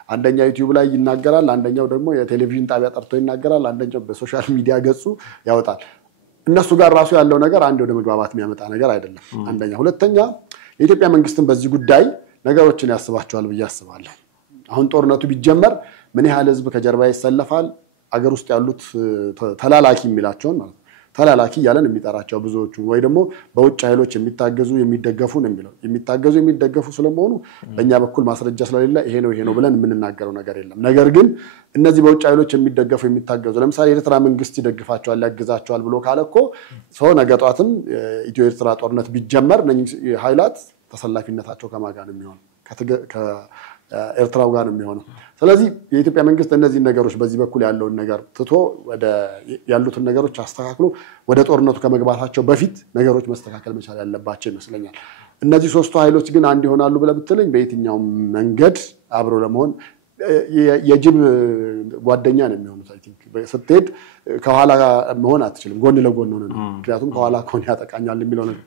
አንደኛው ዩቲዩብ ላይ ይናገራል፣ አንደኛው ደግሞ የቴሌቪዥን ጣቢያ ጠርቶ ይናገራል፣ አንደኛው በሶሻል ሚዲያ ገጹ ያወጣል። እነሱ ጋር ራሱ ያለው ነገር አንድ ወደ መግባባት የሚያመጣ ነገር አይደለም። አንደኛ። ሁለተኛ የኢትዮጵያ መንግስትን በዚህ ጉዳይ ነገሮችን ያስባቸዋል ብዬ አስባለሁ። አሁን ጦርነቱ ቢጀመር ምን ያህል ህዝብ ከጀርባ ይሰለፋል? አገር ውስጥ ያሉት ተላላኪ የሚላቸውን ማለት ነው ተላላኪ ያለን የሚጠራቸው ብዙዎቹ ወይ ደግሞ በውጭ ኃይሎች የሚታገዙ የሚደገፉ ነው የሚለው የሚታገዙ የሚደገፉ ስለመሆኑ በእኛ በኩል ማስረጃ ስለሌለ ይሄ ነው ብለን የምንናገረው ነገር የለም። ነገር ግን እነዚህ በውጭ ኃይሎች የሚደገፉ የሚታገዙ ለምሳሌ የኤርትራ መንግስት ይደግፋቸዋል ያግዛቸዋል ብሎ ካለኮ ሰው ነገ ጧትም ኢትዮ ኤርትራ ጦርነት ቢጀመር እነዚህ ኃይላት ተሰላፊነታቸው ከማን ጋር ነው የሚሆነው? ኤርትራው ጋር ነው የሚሆነው። ስለዚህ የኢትዮጵያ መንግስት እነዚህ ነገሮች በዚህ በኩል ያለውን ነገር ትቶ ወደ ያሉትን ነገሮች አስተካክሎ ወደ ጦርነቱ ከመግባታቸው በፊት ነገሮች መስተካከል መቻል ያለባቸው ይመስለኛል። እነዚህ ሶስቱ ኃይሎች ግን አንድ ይሆናሉ ብለህ ብትለኝ በየትኛው መንገድ አብሮ ለመሆን የጅብ ጓደኛ ነው የሚሆኑት። አይ ቲንክ ስትሄድ ከኋላ መሆን አትችልም፣ ጎን ለጎን ሆነ ነው። ምክንያቱም ከኋላ ከሆነ ያጠቃኛል የሚለው ነገር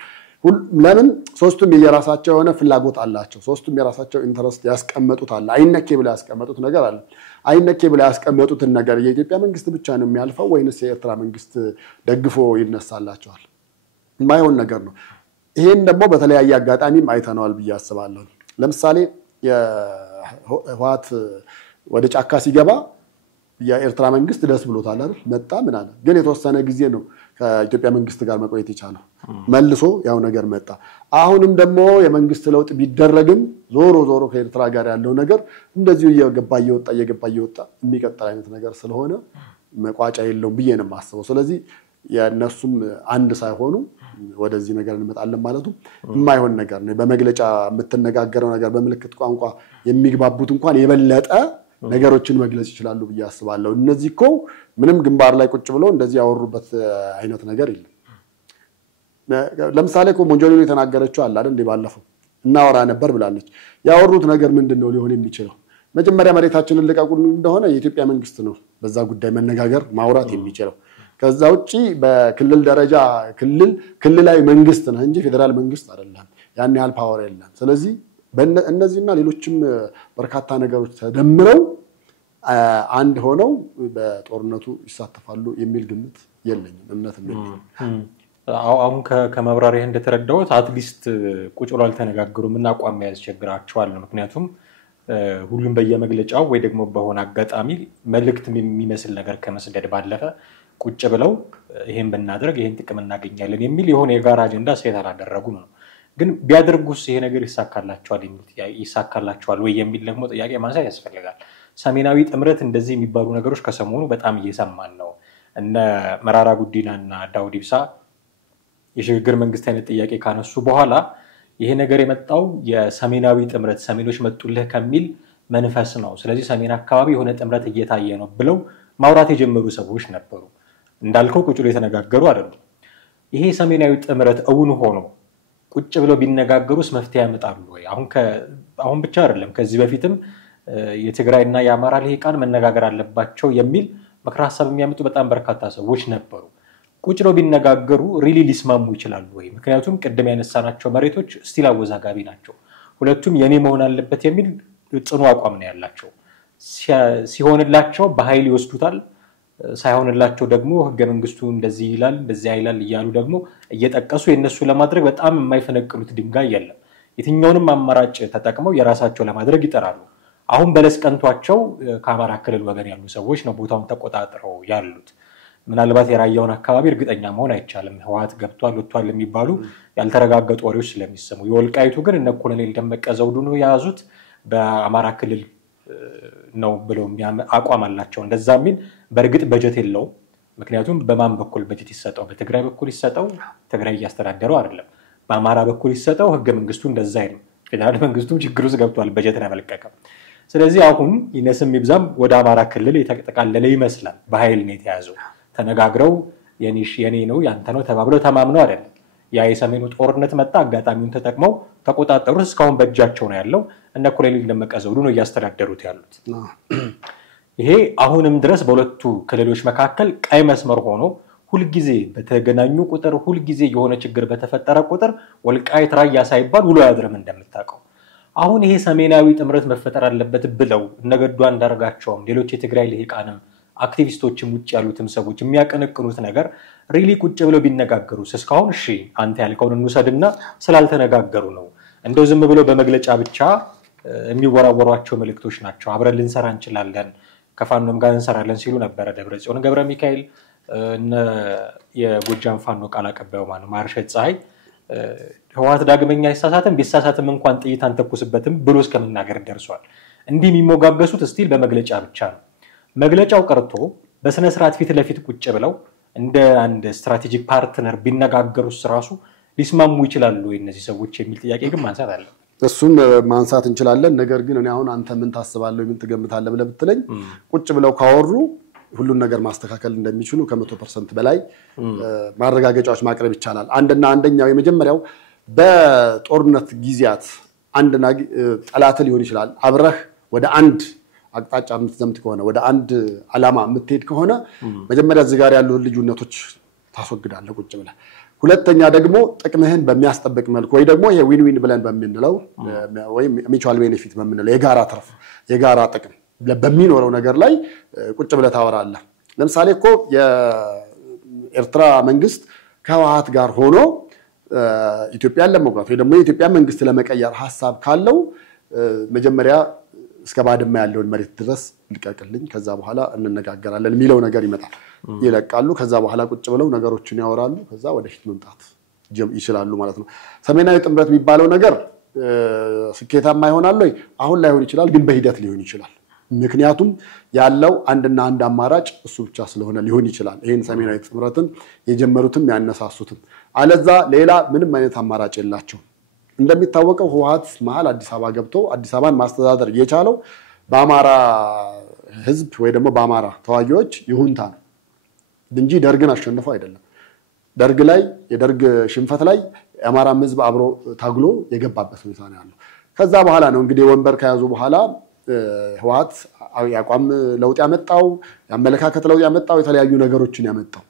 ለምን ሶስቱም የራሳቸው የሆነ ፍላጎት አላቸው። ሶስቱም የራሳቸው ኢንተረስት ያስቀመጡት አለ። አይነኬ ብለው ያስቀመጡት ነገር አለ። አይነኬ ብለው ያስቀመጡትን ነገር የኢትዮጵያ መንግስት ብቻ ነው የሚያልፈው ወይንስ የኤርትራ መንግስት ደግፎ ይነሳላቸዋል? የማይሆን ነገር ነው። ይሄን ደግሞ በተለያየ አጋጣሚም አይተነዋል ብዬ አስባለሁ። ለምሳሌ የህወሓት ወደ ጫካ ሲገባ የኤርትራ መንግስት ደስ ብሎታል አይደል? መጣ ምን አለ። ግን የተወሰነ ጊዜ ነው ከኢትዮጵያ መንግስት ጋር መቆየት የቻለው። መልሶ ያው ነገር መጣ። አሁንም ደግሞ የመንግስት ለውጥ ቢደረግም ዞሮ ከኤርትራ ጋር ያለው ነገር እንደዚሁ እየገባ እየወጣ የሚቀጥል አይነት ነገር ስለሆነ መቋጫ የለውም ብዬ ነው የማስበው። ስለዚህ የነሱም አንድ ሳይሆኑ ወደዚህ ነገር እንመጣለን ማለቱ የማይሆን ነገር ነው። በመግለጫ የምትነጋገረው ነገር በምልክት ቋንቋ የሚግባቡት እንኳን የበለጠ ነገሮችን መግለጽ ይችላሉ ብዬ አስባለሁ። እነዚህ እኮ ምንም ግንባር ላይ ቁጭ ብለው እንደዚህ ያወሩበት አይነት ነገር የለም። ለምሳሌ እኮ ሞንጆሪኖ የተናገረችው አለ አይደል? ባለፈው እናወራ ነበር ብላለች። ያወሩት ነገር ምንድነው ሊሆን የሚችለው? መጀመሪያ መሬታችንን ልቀቁን እንደሆነ የኢትዮጵያ መንግስት ነው በዛ ጉዳይ መነጋገር ማውራት የሚችለው። ከዛ ውጪ በክልል ደረጃ ክልላዊ መንግስት ነው እንጂ ፌደራል መንግስት አይደለም። ያን ያህል ፓወር የለም። ስለዚህ እነዚህና ሌሎችም በርካታ ነገሮች ተደምረው አንድ ሆነው በጦርነቱ ይሳተፋሉ የሚል ግምት የለኝም፣ እምነትም የለኝም። አሁን ከመብራሪያ እንደተረዳሁት አትሊስት ቁጭ ብለው አልተነጋገሩም እና አቋም መያዝ ቸግራቸዋል። ምክንያቱም ሁሉም በየመግለጫው ወይ ደግሞ በሆነ አጋጣሚ መልእክት የሚመስል ነገር ከመስደድ ባለፈ ቁጭ ብለው ይሄን ብናደርግ ይሄን ጥቅም እናገኛለን የሚል የሆነ የጋራ አጀንዳ ሴት አላደረጉም ነው። ግን ቢያደርጉስ ይሄ ነገር ይሳካላቸዋል ወይ የሚል ደግሞ ጥያቄ ማንሳት ያስፈልጋል። ሰሜናዊ ጥምረት እንደዚህ የሚባሉ ነገሮች ከሰሞኑ በጣም እየሰማን ነው። እነ መራራ ጉዲናና ዳውድ ኢብሳ የሽግግር መንግስት አይነት ጥያቄ ካነሱ በኋላ ይሄ ነገር የመጣው የሰሜናዊ ጥምረት ሰሜኖች መጡልህ ከሚል መንፈስ ነው። ስለዚህ ሰሜን አካባቢ የሆነ ጥምረት እየታየ ነው ብለው ማውራት የጀመሩ ሰዎች ነበሩ። እንዳልከው ቁጭ ብለው የተነጋገሩ አይደሉም። ይሄ ሰሜናዊ ጥምረት እውን ሆኖ ቁጭ ብለው ቢነጋገሩስ መፍትሄ ያመጣሉ ወይ? አሁን ብቻ አይደለም ከዚህ በፊትም የትግራይና የአማራ ልሂቃን መነጋገር አለባቸው የሚል ምክረ ሐሳብ የሚያመጡ በጣም በርካታ ሰዎች ነበሩ። ቁጭ ብለው ቢነጋገሩ ሪሊ ሊስማሙ ይችላሉ ወይ? ምክንያቱም ቅድም ያነሳናቸው መሬቶች ስቲል አወዛጋቢ ናቸው። ሁለቱም የኔ መሆን አለበት የሚል ጽኑ አቋም ነው ያላቸው። ሲሆንላቸው በኃይል ይወስዱታል፣ ሳይሆንላቸው ደግሞ ህገ መንግስቱ እንደዚህ ይላል እንደዚህ ይላል እያሉ ደግሞ እየጠቀሱ የነሱ ለማድረግ በጣም የማይፈነቅሉት ድንጋይ የለም። የትኛውንም አማራጭ ተጠቅመው የራሳቸው ለማድረግ ይጠራሉ። አሁን በለስ ቀንቷቸው ከአማራ ክልል ወገን ያሉ ሰዎች ነው ቦታውን ተቆጣጥረው ያሉት። ምናልባት የራያውን አካባቢ እርግጠኛ መሆን አይቻልም። ህወሓት ገብቷል ወጥቷል የሚባሉ ያልተረጋገጡ ወሬዎች ስለሚሰሙ የወልቃይቱ ግን እነ ኮሎኔል ደመቀ ዘውዱ ነው የያዙት በአማራ ክልል ነው ብለው አቋም አላቸው። እንደዛ የሚል በእርግጥ በጀት የለውም። ምክንያቱም በማን በኩል በጀት ይሰጠው? በትግራይ በኩል ይሰጠው? ትግራይ እያስተዳደረው አይደለም። በአማራ በኩል ይሰጠው? ህገ መንግስቱ እንደዛ አይደለም። ፌደራል መንግስቱ ችግር ውስጥ ገብቷል በጀት ለመልቀቅ። ስለዚህ አሁን ይነስም ይብዛም ወደ አማራ ክልል የተጠቃለለ ይመስላል። በኃይል ነው የተያዘው። ተነጋግረው የኔ ነው ያንተ ነው ተባብለው ተማምነው አይደለም። ያ የሰሜኑ ጦርነት መጣ፣ አጋጣሚውን ተጠቅመው ተቆጣጠሩት። እስካሁን በእጃቸው ነው ያለው። እነ ኮሎኔል ደመቀ ዘውዱ ነው እያስተዳደሩት ያሉት። ይሄ አሁንም ድረስ በሁለቱ ክልሎች መካከል ቀይ መስመር ሆኖ ሁልጊዜ በተገናኙ ቁጥር ሁልጊዜ የሆነ ችግር በተፈጠረ ቁጥር ወልቃይት ራያ ሳይባል ውሎ ያድርም እንደምታውቀው። አሁን ይሄ ሰሜናዊ ጥምረት መፈጠር አለበት ብለው እነገዱ አንዳርጋቸውም ሌሎች የትግራይ ልሂቃንም አክቲቪስቶችም ውጭ ያሉትም ሰዎች የሚያቀነቅኑት ነገር ሪሊ ቁጭ ብለው ቢነጋገሩስ? እስካሁን እሺ አንተ ያልከውን እንውሰድና ስላልተነጋገሩ ነው እንደው ዝም ብለው በመግለጫ ብቻ የሚወራወሯቸው መልእክቶች ናቸው። አብረን ልንሰራ እንችላለን ከፋኖም ጋር እንሰራለን ሲሉ ነበረ ደብረጽዮን ገብረ ሚካኤል። የጎጃም ፋኖ ቃል አቀባዩ ማርሸት ፀሐይ ህወሓት ዳግመኛ ይሳሳትም ቢሳሳትም እንኳን ጥይት አንተኩስበትም ብሎ እስከመናገር ደርሷል። እንዲህ የሚሞጋገሱት ስቲል በመግለጫ ብቻ ነው። መግለጫው ቀርቶ በስነ ስርዓት ፊት ለፊት ቁጭ ብለው እንደ አንድ ስትራቴጂክ ፓርትነር ቢነጋገሩስ ራሱ ሊስማሙ ይችላሉ እነዚህ ሰዎች የሚል ጥያቄ ግን ማንሳት አለ። እሱን ማንሳት እንችላለን። ነገር ግን እኔ አሁን አንተ ምን ታስባለህ ምን ትገምታለህ ብለህ ብትለኝ ቁጭ ብለው ካወሩ ሁሉን ነገር ማስተካከል እንደሚችሉ ከ100% በላይ ማረጋገጫዎች ማቅረብ ይቻላል። አንደኛው የመጀመሪያው በጦርነት ጊዜያት አንድና ጠላት ሊሆን ይችላል አብረህ ወደ አንድ አቅጣጫ የምትዘምት ከሆነ ወደ አንድ ዓላማ የምትሄድ ከሆነ መጀመሪያ እዚህ ጋር ያሉ ልዩነቶች ታስወግዳለህ ቁጭ ብለህ። ሁለተኛ ደግሞ ጥቅምህን በሚያስጠብቅ መልኩ ወይ ደግሞ ይሄ ዊን ዊን ብለን በሚንለው ወይ ሚቹዋል ቤኔፊት በሚንለው የጋራ ትርፍ የጋራ ጥቅም በሚኖረው ነገር ላይ ቁጭ ብለህ ታወራለህ። ለምሳሌ እኮ የኤርትራ መንግስት ከህወሓት ጋር ሆኖ ኢትዮጵያን ለመውጋት ወይ ደግሞ የኢትዮጵያ መንግስት ለመቀየር ሐሳብ ካለው መጀመሪያ እስከ ባድመ ያለውን መሬት ድረስ ልቀቅልኝ ከዛ በኋላ እንነጋገራለን የሚለው ነገር ይመጣል። ይለቃሉ። ከዛ በኋላ ቁጭ ብለው ነገሮችን ያወራሉ። ከዛ ወደፊት መምጣት ይችላሉ ማለት ነው። ሰሜናዊ ጥምረት የሚባለው ነገር ስኬታማ ይሆናል ወይ? አሁን ላይሆን ይችላል፣ ግን በሂደት ሊሆን ይችላል። ምክንያቱም ያለው አንድና አንድ አማራጭ እሱ ብቻ ስለሆነ ሊሆን ይችላል። ይሄን ሰሜናዊ ጥምረትን የጀመሩትም ያነሳሱትም አለዛ ሌላ ምንም አይነት አማራጭ የላቸው። እንደሚታወቀው ህወሓት መሃል አዲስ አበባ ገብቶ አዲስ አበባን ማስተዳደር የቻለው በአማራ ህዝብ ወይ ደግሞ በአማራ ተዋጊዎች ይሁንታ ነው እንጂ ደርግን አሸንፎ አይደለም። ደርግ ላይ የደርግ ሽንፈት ላይ የአማራ ህዝብ አብሮ ታግሎ የገባበት ሁኔታ ነው ያለው። ከዛ በኋላ ነው እንግዲህ ወንበር ከያዙ በኋላ ህወሓት ያቋም ለውጥ ያመጣው ያመለካከት ለውጥ ያመጣው የተለያዩ ነገሮችን ያመጣው።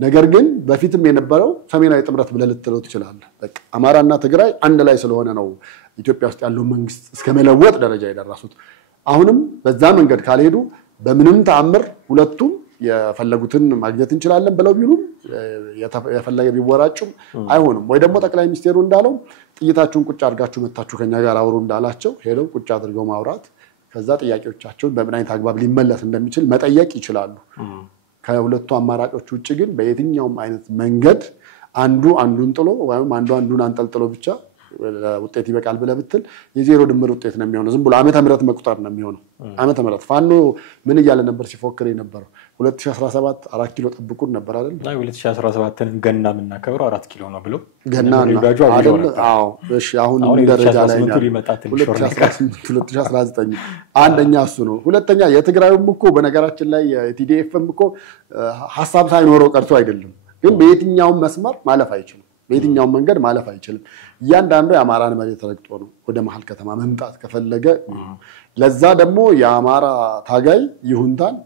ነገር ግን በፊትም የነበረው ሰሜናዊ ጥምረት ብለህ ልትለው ትችላለህ። በቃ አማራና ትግራይ አንድ ላይ ስለሆነ ነው ኢትዮጵያ ውስጥ ያለው መንግስት እስከ መለወጥ ደረጃ የደረሱት። አሁንም በዛ መንገድ ካልሄዱ በምንም ተአምር ሁለቱም የፈለጉትን ማግኘት እንችላለን ብለው ቢሉም የፈለገ ቢወራጩም አይሆንም። ወይ ደግሞ ጠቅላይ ሚኒስቴሩ እንዳለው ጥይታችሁን ቁጭ አድርጋችሁ መታችሁ ከኛ ጋር አውሩ እንዳላቸው ሄደው ቁጭ አድርገው ማውራት ከዛ ጥያቄዎቻቸውን በምን አይነት አግባብ ሊመለስ እንደሚችል መጠየቅ ይችላሉ። ከሁለቱ አማራጮች ውጪ ግን በየትኛውም አይነት መንገድ አንዱ አንዱን ጥሎ ወይም አንዱ አንዱን አንጠልጥሎ ብቻ ውጤት ይበቃል ብለህ ብትል የዜሮ ድምር ውጤት ነው የሚሆነው። ዝም ብሎ ዓመተ ምህረት መቁጠር ነው የሚሆነው። ዓመተ ምህረት ፋኖ ምን እያለ ነበር ሲፎክር የነበረው? 2017 4 ኪሎ ጠብቁን ነበር አይደል? 2017ን ገና የምናከብረው 4 ኪሎ ነው ብሎ ገና አይደል? አዎ እሺ። አሁን ደረጃ ላይ ነው 2019 አንደኛ እሱ ነው። ሁለተኛ የትግራዩም እኮ በነገራችን ላይ የቲዲኤፍም እኮ ሐሳብ ሳይኖረው ቀርቶ አይደለም፣ ግን በየትኛውም መስመር ማለፍ አይችልም። በየትኛውም መንገድ ማለፍ አይችልም። እያንዳንዱ የአማራን መሬት ረግጦ ነው ወደ መሀል ከተማ መምጣት ከፈለገ። ለዛ ደግሞ የአማራ ታጋይ ይሁንታን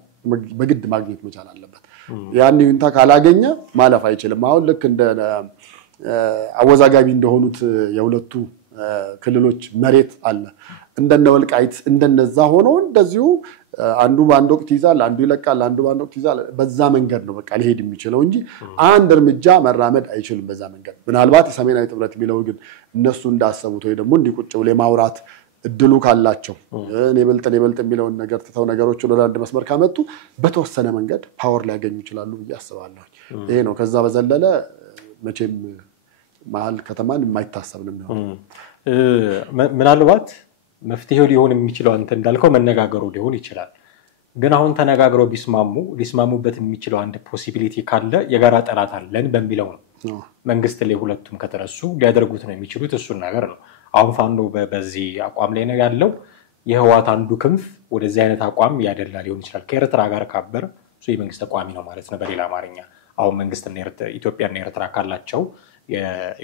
በግድ ማግኘት መቻል አለበት። ያን ይሁንታ ካላገኘ ማለፍ አይችልም። አሁን ልክ እንደ አወዛጋቢ እንደሆኑት የሁለቱ ክልሎች መሬት አለ እንደነ ወልቃይት እንደነዛ ሆኖ እንደዚሁ አንዱ ባንድ ወቅት ይዛል፣ አንዱ ይለቃል፣ አንዱ ባንድ ወቅት ይዛል። በዛ መንገድ ነው በቃ ሊሄድ የሚችለው እንጂ አንድ እርምጃ መራመድ አይችልም በዛ መንገድ። ምናልባት የሰሜናዊ ጥምረት የሚለው ግን እነሱ እንዳሰቡት ወይ ደግሞ እንዲቁጭ ብሎ የማውራት እድሉ ካላቸው እኔ በልጥ የሚለውን ነገር ተተው ነገሮችን ወደ አንድ መስመር ካመጡ በተወሰነ መንገድ ፓወር ሊያገኙ ይችላሉ ብዬ አስባለሁ። ይሄ ነው። ከዛ በዘለለ መቼም መሀል ከተማን የማይታሰብ ነው የሚሆነው። ምናልባት መፍትሄው ሊሆን የሚችለው አንተ እንዳልከው መነጋገሩ ሊሆን ይችላል። ግን አሁን ተነጋግረው ሊስማሙበት የሚችለው አንድ ፖሲቢሊቲ ካለ የጋራ ጠላት አለን በሚለው ነው። መንግስት ላይ ሁለቱም ከተነሱ ሊያደርጉት ነው የሚችሉት እሱን ነገር ነው። አሁን ፋኖ በዚህ አቋም ላይ ነው ያለው። የህወሓት አንዱ ክንፍ ወደዚህ አይነት አቋም ያደላ ሊሆን ይችላል። ከኤርትራ ጋር ካበር እሱ የመንግስት ተቋሚ ነው ማለት ነው በሌላ አማርኛ። አሁን መንግስትና ኢትዮጵያና ኤርትራ ካላቸው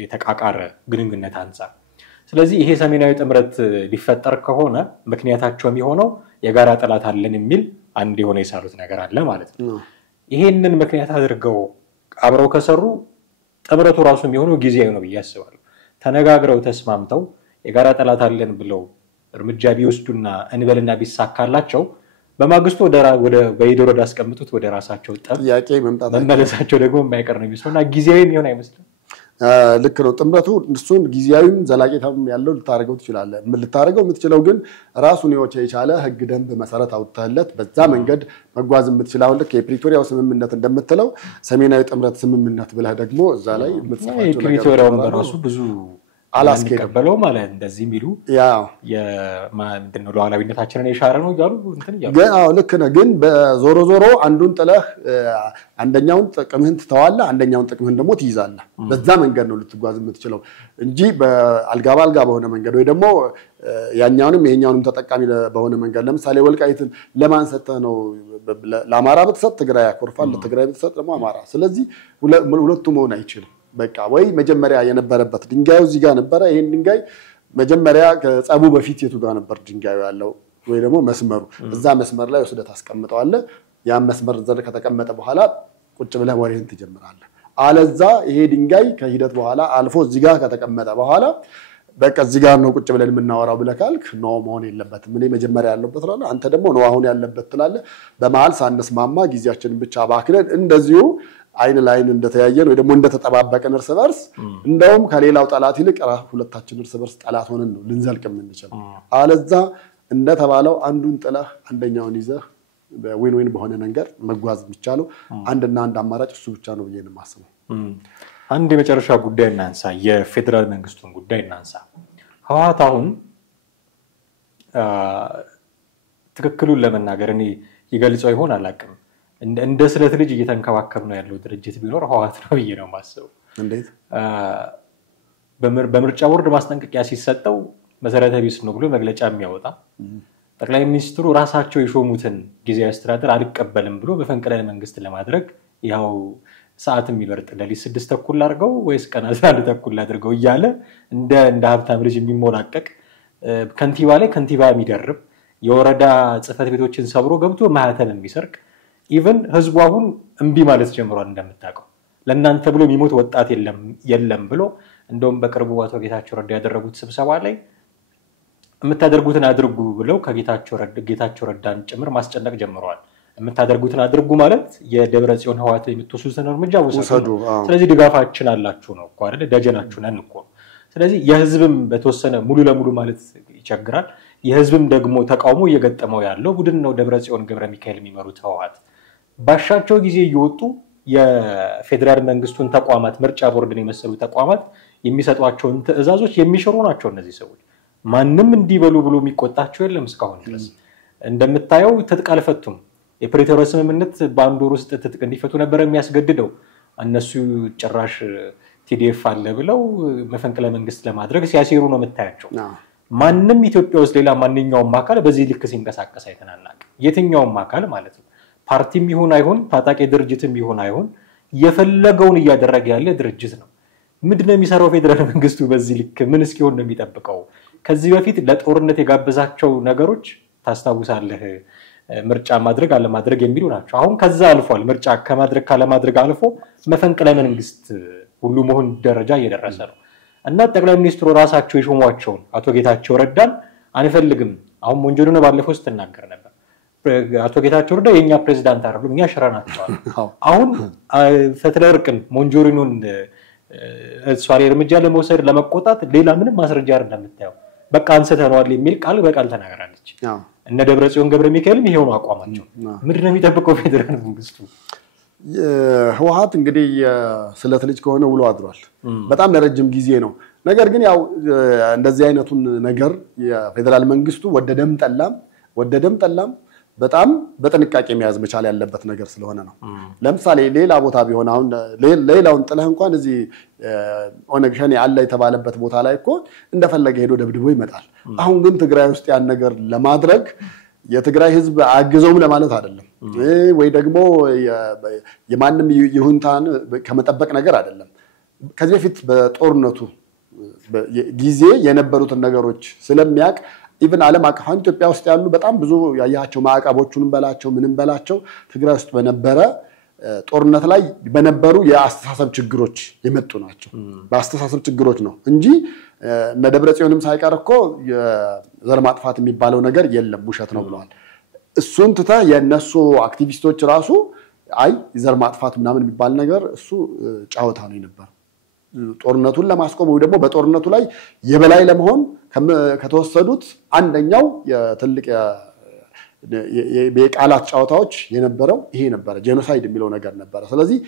የተቃቃረ ግንኙነት አንፃር ስለዚህ ይሄ ሰሜናዊ ጥምረት ሊፈጠር ከሆነ ምክንያታቸው የሚሆነው የጋራ ጠላት አለን የሚል አንድ የሆነ የሳሉት ነገር አለ ማለት ነው። ይሄንን ምክንያት አድርገው አብረው ከሰሩ ጥምረቱ ራሱ የሚሆነው ጊዜያዊ ነው ብዬ አስባለሁ። ተነጋግረው ተስማምተው የጋራ ጠላት አለን ብለው እርምጃ ቢወስዱና እንበልና ቢሳካላቸው በማግስቱ ወደ በይዶሮዳ አስቀምጡት ወደ ራሳቸው ጥያቄ መመለሳቸው ደግሞ የማይቀር ነው የሚመስለውና ጊዜያዊ የሚሆን አይመስልም። ልክ ነው። ጥምረቱ እሱን ጊዜያዊም ዘላቂታም ያለው ልታረገው ትችላለህ። ልታረገው የምትችለው ግን ራሱን የቻለ ህግ ደንብ መሰረት አውጥተህለት በዛ መንገድ መጓዝ የምትችለው ልክ የፕሪቶሪያው ስምምነት እንደምትለው ሰሜናዊ ጥምረት ስምምነት ብለህ ደግሞ እዛ ላይ የምትጽፋቸው ነገር የፕሪቶሪያው በራሱ ብዙ አላስከበለው ማለት እንደዚህ የሚሉ የማንደነው ሉዓላዊነታችንን የሻረ ነው ይላሉ እንትን ይላሉ። ግን ልክ ነው። ግን በዞሮ አንዱን ጥለህ አንደኛውን ጥቅምህን ትተዋለህ፣ አንደኛውን ጥቅምህን ደግሞ ትይዛለህ። በዛ መንገድ ነው ልትጓዝ የምትችለው እንጂ በአልጋ ባልጋ በሆነ መንገድ ወይ ደግሞ ያኛውንም ይሄኛውንም ተጠቃሚ በሆነ መንገድ ለምሳሌ ወልቃይትን ለማን ሰጥተህ ነው? ለአማራ ብትሰጥ ትግራይ ያኮርፋል፣ ለትግራይ ብትሰጥ ደግሞ አማራ። ስለዚህ ሁለቱ መሆን አይችልም። በቃ ወይ መጀመሪያ የነበረበት ድንጋዩ እዚህ ጋር ነበር። ይሄን ድንጋይ መጀመሪያ ከጸቡ በፊት የቱ ጋር ነበር ድንጋዩ ያለው ወይ ደግሞ መስመሩ እዛ መስመር ላይ ወስደህ ታስቀምጠዋለህ። ያ መስመር ዘር ከተቀመጠ በኋላ ቁጭ ብለህ ወሬን ትጀምራለህ። አለዛ ይሄ ድንጋይ ከሂደት በኋላ አልፎ እዚህ ጋር ከተቀመጠ በኋላ በቃ እዚህ ጋር ነው ቁጭ ብለን የምናወራው ብለህ ካልክ ነው መሆን የለበትም። እኔ መጀመሪያ ያለበት ትላለህ፣ አንተ ደግሞ ነው አሁን ያለበት ትላለህ። በመሃል ሳንስማማ ጊዜያችንን ብቻ ባክነን እንደዚሁ አይን ላይን እንደተያየን ወይ ደግሞ እንደተጠባበቀን እርስ በርስ እንደውም ከሌላው ጠላት ይልቅ ሁለታችን እርስ በርስ ጠላት ሆነን ነው ልንዘልቅ የምንችለው። አለዛ እንደተባለው አንዱን ጥለህ አንደኛውን ይዘህ በዊን ዊን በሆነ ነገር መጓዝ የሚቻለው አንድና አንድ አማራጭ እሱ ብቻ ነው ብዬ ነው የማስበው። አንድ የመጨረሻ ጉዳይ እናንሳ፣ የፌደራል መንግስቱን ጉዳይ እናንሳ። ህወሓት አሁን ትክክሉን ለመናገር እኔ ይገልጸው ይሆን አላውቅም እንደ ስለት ልጅ እየተንከባከብ ነው ያለው ድርጅት ቢኖር ህወሓት ነው ብዬ ነው የማስበው። እንዴት በምርጫ ቦርድ ማስጠንቀቂያ ሲሰጠው መሰረተ ቢስ ነው ብሎ መግለጫ የሚያወጣ ጠቅላይ ሚኒስትሩ ራሳቸው የሾሙትን ጊዜያዊ አስተዳደር አልቀበልም ብሎ በፈንቅለ መንግስት ለማድረግ ያው ሰዓት የሚበርጥ ለሊት 6 ተኩል አድርገው ወይስ ቀን 11 ተኩል አድርገው እያለ እንደ ሀብታም ልጅ የሚሞላቀቅ ከንቲባ ላይ ከንቲባ የሚደርብ የወረዳ ጽህፈት ቤቶችን ሰብሮ ገብቶ ማህተም የሚሰርቅ ኢቭን ህዝቡ አሁን እንቢ ማለት ጀምሯል። እንደምታውቀው ለእናንተ ብሎ የሚሞት ወጣት የለም ብሎ እንደውም በቅርቡ አቶ ጌታቸው ረዳ ያደረጉት ስብሰባ ላይ የምታደርጉትን አድርጉ ብለው ከጌታቸው ረዳን ጭምር ማስጨነቅ ጀምረዋል። የምታደርጉትን አድርጉ ማለት የደብረ ጽዮን ህወሓት የምትወስዱትን እርምጃ ውሰዱ፣ ስለዚህ ድጋፋችን አላችሁ ነው እኮ አይደል? ደጀናችሁ ነን እኮ። ስለዚህ የህዝብም በተወሰነ ሙሉ ለሙሉ ማለት ይቸግራል። የህዝብም ደግሞ ተቃውሞ እየገጠመው ያለው ቡድን ነው ደብረ ጽዮን ገብረ ሚካኤል የሚመሩት ህወሓት። ባሻቸው ጊዜ እየወጡ የፌደራል መንግስቱን ተቋማት ምርጫ ቦርድን የመሰሉ ተቋማት የሚሰጧቸውን ትዕዛዞች የሚሽሩ ናቸው እነዚህ ሰዎች። ማንም እንዲበሉ ብሎ የሚቆጣቸው የለም እስካሁን ድረስ። እንደምታየው ትጥቅ አልፈቱም። የፕሪቶሪያ ስምምነት በአንድ ወር ውስጥ ትጥቅ እንዲፈቱ ነበር የሚያስገድደው። እነሱ ጭራሽ ቲዲኤፍ አለ ብለው መፈንቅለ መንግስት ለማድረግ ሲያሴሩ ነው የምታያቸው። ማንም ኢትዮጵያ ውስጥ ሌላ ማንኛውም አካል በዚህ ልክ ሲንቀሳቀስ አይተናናቅ። የትኛውም አካል ማለት ነው ፓርቲም ይሁን አይሁን ታጣቂ ድርጅትም ይሁን አይሁን የፈለገውን እያደረገ ያለ ድርጅት ነው። ምንድነው የሚሰራው ፌደራል መንግስቱ በዚህ ልክ ምን እስኪሆን ነው የሚጠብቀው? ከዚህ በፊት ለጦርነት የጋበዛቸው ነገሮች ታስታውሳለህ? ምርጫ ማድረግ አለማድረግ የሚሉ ናቸው። አሁን ከዛ አልፏል። ምርጫ ከማድረግ ካለማድረግ አልፎ መፈንቅለ መንግስት ሁሉ መሆን ደረጃ እየደረሰ ነው። እና ጠቅላይ ሚኒስትሩ ራሳቸው የሾሟቸውን አቶ ጌታቸው ረዳን አንፈልግም። አሁን ሞንጆሪኖ ባለፈው ስትናገር ነበር። አቶ ጌታቸው ረዳ የኛ ፕሬዝዳንት አይደሉም፣ እኛ ሽረናቸዋል። አሁን ፈትለወርቅን ሞንጆሪኖን እሷ ላይ እርምጃ ለመውሰድ ለመቆጣት ሌላ ምንም ማስረጃ እንደምታየው በቃ አንስተነዋል የሚል ቃል በቃል ተናግራለች። እነ ደብረጽዮን ገብረ ሚካኤልም ይሄው ነው አቋማቸው። ምንድነው የሚጠብቀው ፌደራል መንግስቱ? ህወሓት እንግዲህ ስለት ልጅ ከሆነ ውሎ አድሯል። በጣም ለረጅም ጊዜ ነው። ነገር ግን ያው እንደዚህ አይነቱን ነገር የፌደራል መንግስቱ ወደደም ጠላም በጣም በጥንቃቄ መያዝ መቻል ያለበት ነገር ስለሆነ ነው። ለምሳሌ ሌላ ቦታ ቢሆን አሁን ሌላውን ጥለህ እንኳን እዚህ ኦነግ ሸኔ አለ የተባለበት ቦታ ላይ እኮ እንደፈለገ ሄዶ ደብድቦ ይመጣል። አሁን ግን ትግራይ ውስጥ ያን ነገር ለማድረግ የትግራይ ህዝብ አግዘውም ለማለት አይደለም ወይ ደግሞ የማንም ይሁንታን ከመጠበቅ ነገር አይደለም። ከዚህ በፊት በጦርነቱ ጊዜ የነበሩትን ነገሮች ስለሚያቅ ኢቭን ዓለም አቀፍ ኢትዮጵያ ውስጥ ያሉ በጣም ብዙ ያያቸው ማዕቀቦቹንም በላቸው ምንም በላቸው ትግራይ ውስጥ በነበረ ጦርነት ላይ በነበሩ የአስተሳሰብ ችግሮች የመጡ ናቸው። በአስተሳሰብ ችግሮች ነው እንጂ እነ ደብረጽዮንም ሳይቀር እኮ የዘር ማጥፋት የሚባለው ነገር የለም ውሸት ነው ብለዋል። እሱን ትተህ የነሱ አክቲቪስቶች ራሱ አይ ዘር ማጥፋት ምናምን የሚባል ነገር እሱ ጫወታ ነው የነበረው። ጦርነቱን ለማስቆም ወይ ደግሞ በጦርነቱ ላይ የበላይ ለመሆን ከተወሰዱት አንደኛው የትልቅ የቃላት ጫወታዎች የነበረው ይሄ ነበር። ጄኖሳይድ የሚለው ነገር ነበር። ስለዚህ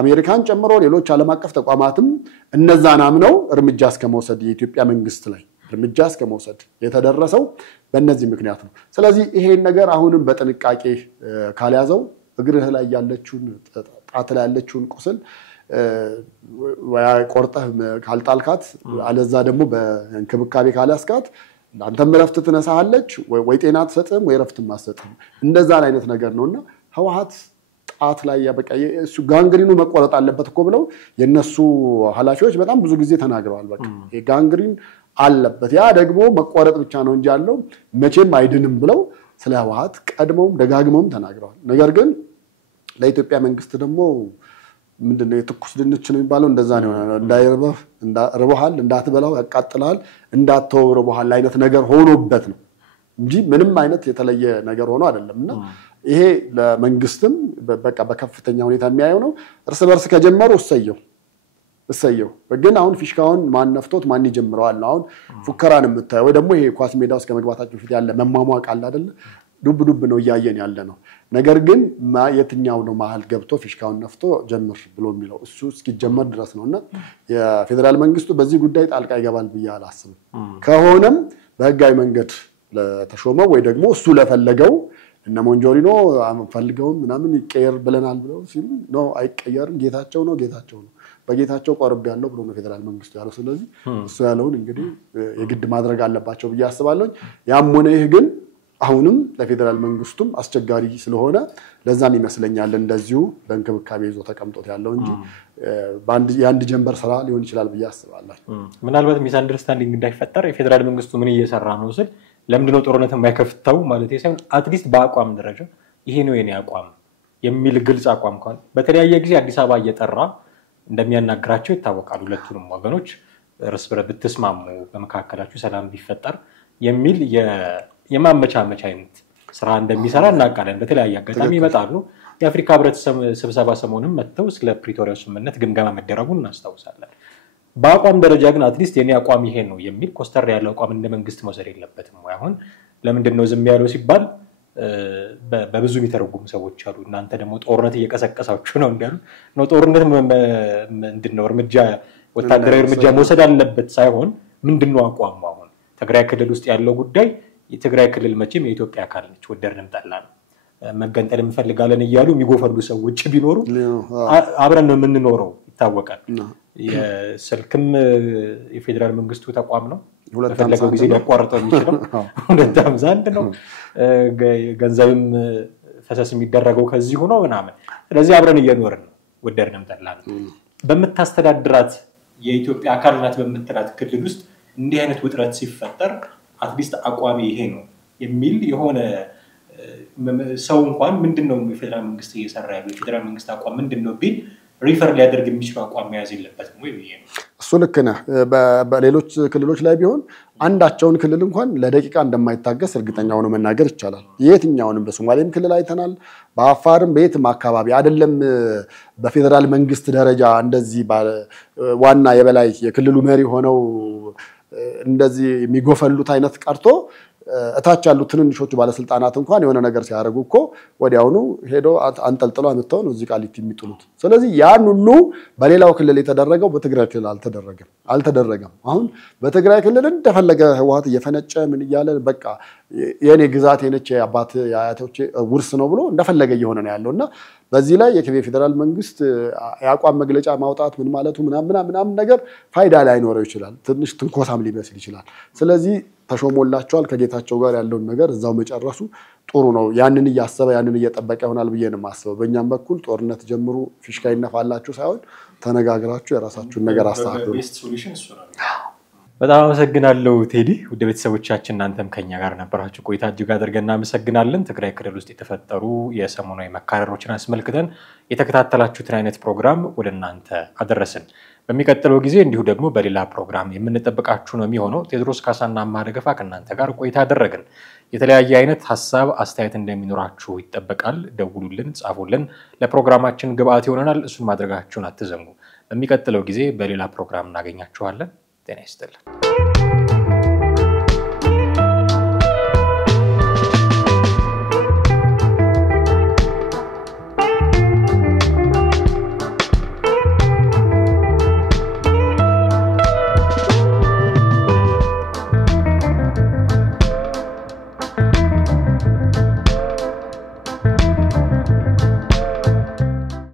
አሜሪካን ጨምሮ ሌሎች ዓለም አቀፍ ተቋማትም እነዛን አምነው እርምጃ እስከመውሰድ የኢትዮጵያ መንግስት ላይ እርምጃ እስከመውሰድ የተደረሰው በእነዚህ ምክንያት ነው። ስለዚህ ይሄን ነገር አሁንም በጥንቃቄ ካልያዘው እግርህ ላይ ያለችውን ጣት ላይ ያለችውን ቁስል ቆርጠህ ካልጣልካት አለዛ ደግሞ በእንክብካቤ ካልያስካት አንተም ረፍት ትነሳለች ወይ ጤና ትሰጥም ወይ ረፍት ማሰጥም እንደዛ አይነት ነገር ነውና ህወሓት ጣት ላይ ያበቃ እሱ ጋንግሪኑ መቆረጥ አለበት እኮ ብለው የነሱ ኃላፊዎች በጣም ብዙ ጊዜ ተናግረዋል። በቃ የጋንግሪን አለበት ያ ደግሞ መቆረጥ ብቻ ነው እንጂ ያለው መቼም አይድንም ብለው ስለ ህወሓት ቀድመውም ደጋግመውም ተናግረዋል። ነገር ግን ለኢትዮጵያ መንግስት ደግሞ ምንድነው የትኩስ ድንች ነው የሚባለው እንደዛ ነው እንዳይርበህ እንዳርበሃል እንዳትበላው ያቃጥላል እንዳትወርበሃል አይነት ነገር ሆኖበት ነው እንጂ ምንም አይነት የተለየ ነገር ሆኖ አይደለምና ይሄ ለመንግስትም በቃ በከፍተኛ ሁኔታ የሚያየው ነው። እርስ በርስ ከጀመሩ እሰየው ግን አሁን ፊሽካውን ማን ነፍቶት ማን ይጀምረዋል ነው አሁን ፉከራን የምታየው ወይ ደግሞ ይሄ ኳስ ሜዳ ውስጥ ከመግባታቸው ፊት ያለ መሟሟቅ አለ አይደል ዱብ ነው ያየን ያለ ነው። ነገር ግን የትኛው ነው መሃል ገብቶ ፊሽካውን ነፍቶ ጀምር ብሎ የሚለው እሱ እስኪጀመር ድረስ ነውና የፌደራል መንግስቱ በዚህ ጉዳይ ጣልቃ ይገባል ብዬ አላስብም። ከሆነም በህጋዊ መንገድ ለተሾመው ወይ ደግሞ እሱ ለፈለገው እነ ሞንጆሪኖ አንፈልገውም ምናምን ይቀየር ብለናል ብለው ሲሉ ነው አይቀየርም ጌታቸው ነው በጌታቸው ቆርብ ያለው ብሎ ነው ፌደራል መንግስቱ ያለው። ስለዚህ እሱ ያለውን እንግዲህ የግድ ማድረግ አለባቸው ብዬ አስባለሁ። ያም ሆነ ይህ ግን አሁንም ለፌደራል መንግስቱም አስቸጋሪ ስለሆነ ለዛም ይመስለኛል እንደዚሁ በእንክብካቤ ይዞ ተቀምጦት ያለው እንጂ የአንድ ጀንበር ስራ ሊሆን ይችላል ብዬ አስባለሁ። ምናልባት ሚስ አንደርስታንዲንግ እንዳይፈጠር የፌደራል መንግስቱ ምን እየሰራ ነው ስል ለምንድነው ጦርነት የማይከፍተው ማለት ሳይሆን አትሊስት በአቋም ደረጃ ይሄ ነው የኔ አቋም የሚል ግልጽ አቋም ካለ በተለያየ ጊዜ አዲስ አበባ እየጠራ እንደሚያናግራቸው ይታወቃል። ሁለቱንም ወገኖች እርስ በርስ ብትስማሙ በመካከላችሁ ሰላም ቢፈጠር የሚል የማመቻመቻ አይነት ስራ እንደሚሰራ እናውቃለን። በተለያየ አጋጣሚ ይመጣሉ። የአፍሪካ ህብረት ስብሰባ ሰሞኑን መጥተው ስለ ፕሪቶሪያ ስምምነት ግምገማ መደረጉን እናስታውሳለን። በአቋም ደረጃ ግን አትሊስት የኔ አቋም ይሄ ነው የሚል ኮስተር ያለው አቋም እንደ መንግስት መውሰድ የለበትም ወይ? አሁን ለምንድነው ዝም ያለው ሲባል በብዙ የሚተረጉሙ ሰዎች አሉ። እናንተ ደግሞ ጦርነት እየቀሰቀሳችሁ ነው እንዲያሉ ነው። ጦርነት ምንድነው እርምጃ ወታደራዊ እርምጃ መውሰድ አለበት ሳይሆን ምንድነው አቋሙ? አሁን ትግራይ ክልል ውስጥ ያለው ጉዳይ የትግራይ ክልል መቼም የኢትዮጵያ አካል ነች ወደድንም ጠላንም መገንጠል እንፈልጋለን እያሉ የሚጎፈሉ ሰዎች ቢኖሩ አብረን ነው የምንኖረው ይታወቃል። የስልክም የፌደራል መንግስቱ ተቋም ነው በፈለገው ጊዜ ሊያቋርጠው የሚችለው 251 ነው። ገንዘብም ፈሰስ የሚደረገው ከዚህ ሆኖ ምናምን ስለዚህ አብረን እየኖርን ነው ወደድንም ጠላንም። በመታስተዳድራት የኢትዮጵያ አካል ናት በመተዳደራት ክልል ውስጥ እንዲህ አይነት ውጥረት ሲፈጠር አትሊስት አቋሚ ይሄ ነው የሚል የሆነ ሰው እንኳን ምንድነው የፌደራል መንግስት እየሰራ ያለው የፌደራል መንግስት አቋም ምንድነው ቢል ሪፈር ሊያደርግ የሚችል አቋም መያዝ የለበትም ወይ ብዬ ነው። እሱ ልክ ነህ። በሌሎች ክልሎች ላይ ቢሆን አንዳቸውን ክልል እንኳን ለደቂቃ እንደማይታገስ እርግጠኛ ሆኖ መናገር ይቻላል። የትኛውንም በሶማሌም ክልል አይተናል፣ በአፋርም በየትም አካባቢ አይደለም በፌደራል መንግስት ደረጃ እንደዚህ ዋና የበላይ የክልሉ መሪ ሆነው እንደዚህ የሚጎፈሉት አይነት ቀርቶ እታች ያሉት ትንንሾቹ ባለስልጣናት እንኳን የሆነ ነገር ሲያደርጉ እኮ ወዲያውኑ ሄዶ አንጠልጥሎ አመጣው ነው እዚህ ቃሊቲ የሚጥሉት። ስለዚህ ያን ሁሉ በሌላው ክልል የተደረገው በትግራይ ክልል አልተደረገም። አሁን በትግራይ ክልል እንደፈለገ ህወሓት እየፈነጨ ምን እያለ በቃ የኔ ግዛት የነች አባት ያያቶች ውርስ ነው ብሎ እንደፈለገ እየሆነ ነው ያለውና በዚህ ላይ የፌደራል መንግስት ያቋም መግለጫ ማውጣት ምን ማለቱ ምናምን ነገር ፋይዳ ላይኖረው ይችላል። ትንሽ ትንኮሳም ሊመስል ይችላል። ስለዚህ ተሾሞላቸዋል ከጌታቸው ጋር ያለውን ነገር እዛው መጨረሱ ጥሩ ነው። ያንን እያሰበ ያንን እየጠበቀ ይሆናል ብዬ ነው የማስበው። በእኛም በኩል ጦርነት ጀምሩ ፊሽካ ይነፋላችሁ ሳይሆን ተነጋግራችሁ የራሳችሁን ነገር አስተካክሉ። በጣም አመሰግናለሁ ቴዲ። ውድ ቤተሰቦቻችን እናንተም ከኛ ጋር ነበራችሁ ቆይታ እጅግ አድርገን እናመሰግናለን። ትግራይ ክልል ውስጥ የተፈጠሩ የሰሞናዊ መካረሮችን አስመልክተን የተከታተላችሁትን አይነት ፕሮግራም ወደ እናንተ አደረስን። በሚቀጥለው ጊዜ እንዲሁ ደግሞ በሌላ ፕሮግራም የምንጠብቃችሁ ነው የሚሆነው። ቴዎድሮስ ካሳና ማረገፋ ከእናንተ ጋር ቆይታ አደረግን። የተለያየ አይነት ሐሳብ አስተያየት እንደሚኖራችሁ ይጠበቃል። ደውሉልን፣ ጻፉልን። ለፕሮግራማችን ግብአት ይሆነናል። እሱን ማድረጋችሁን አትዘንጉ። በሚቀጥለው ጊዜ በሌላ ፕሮግራም እናገኛችኋለን። ጤና ይስጥልን።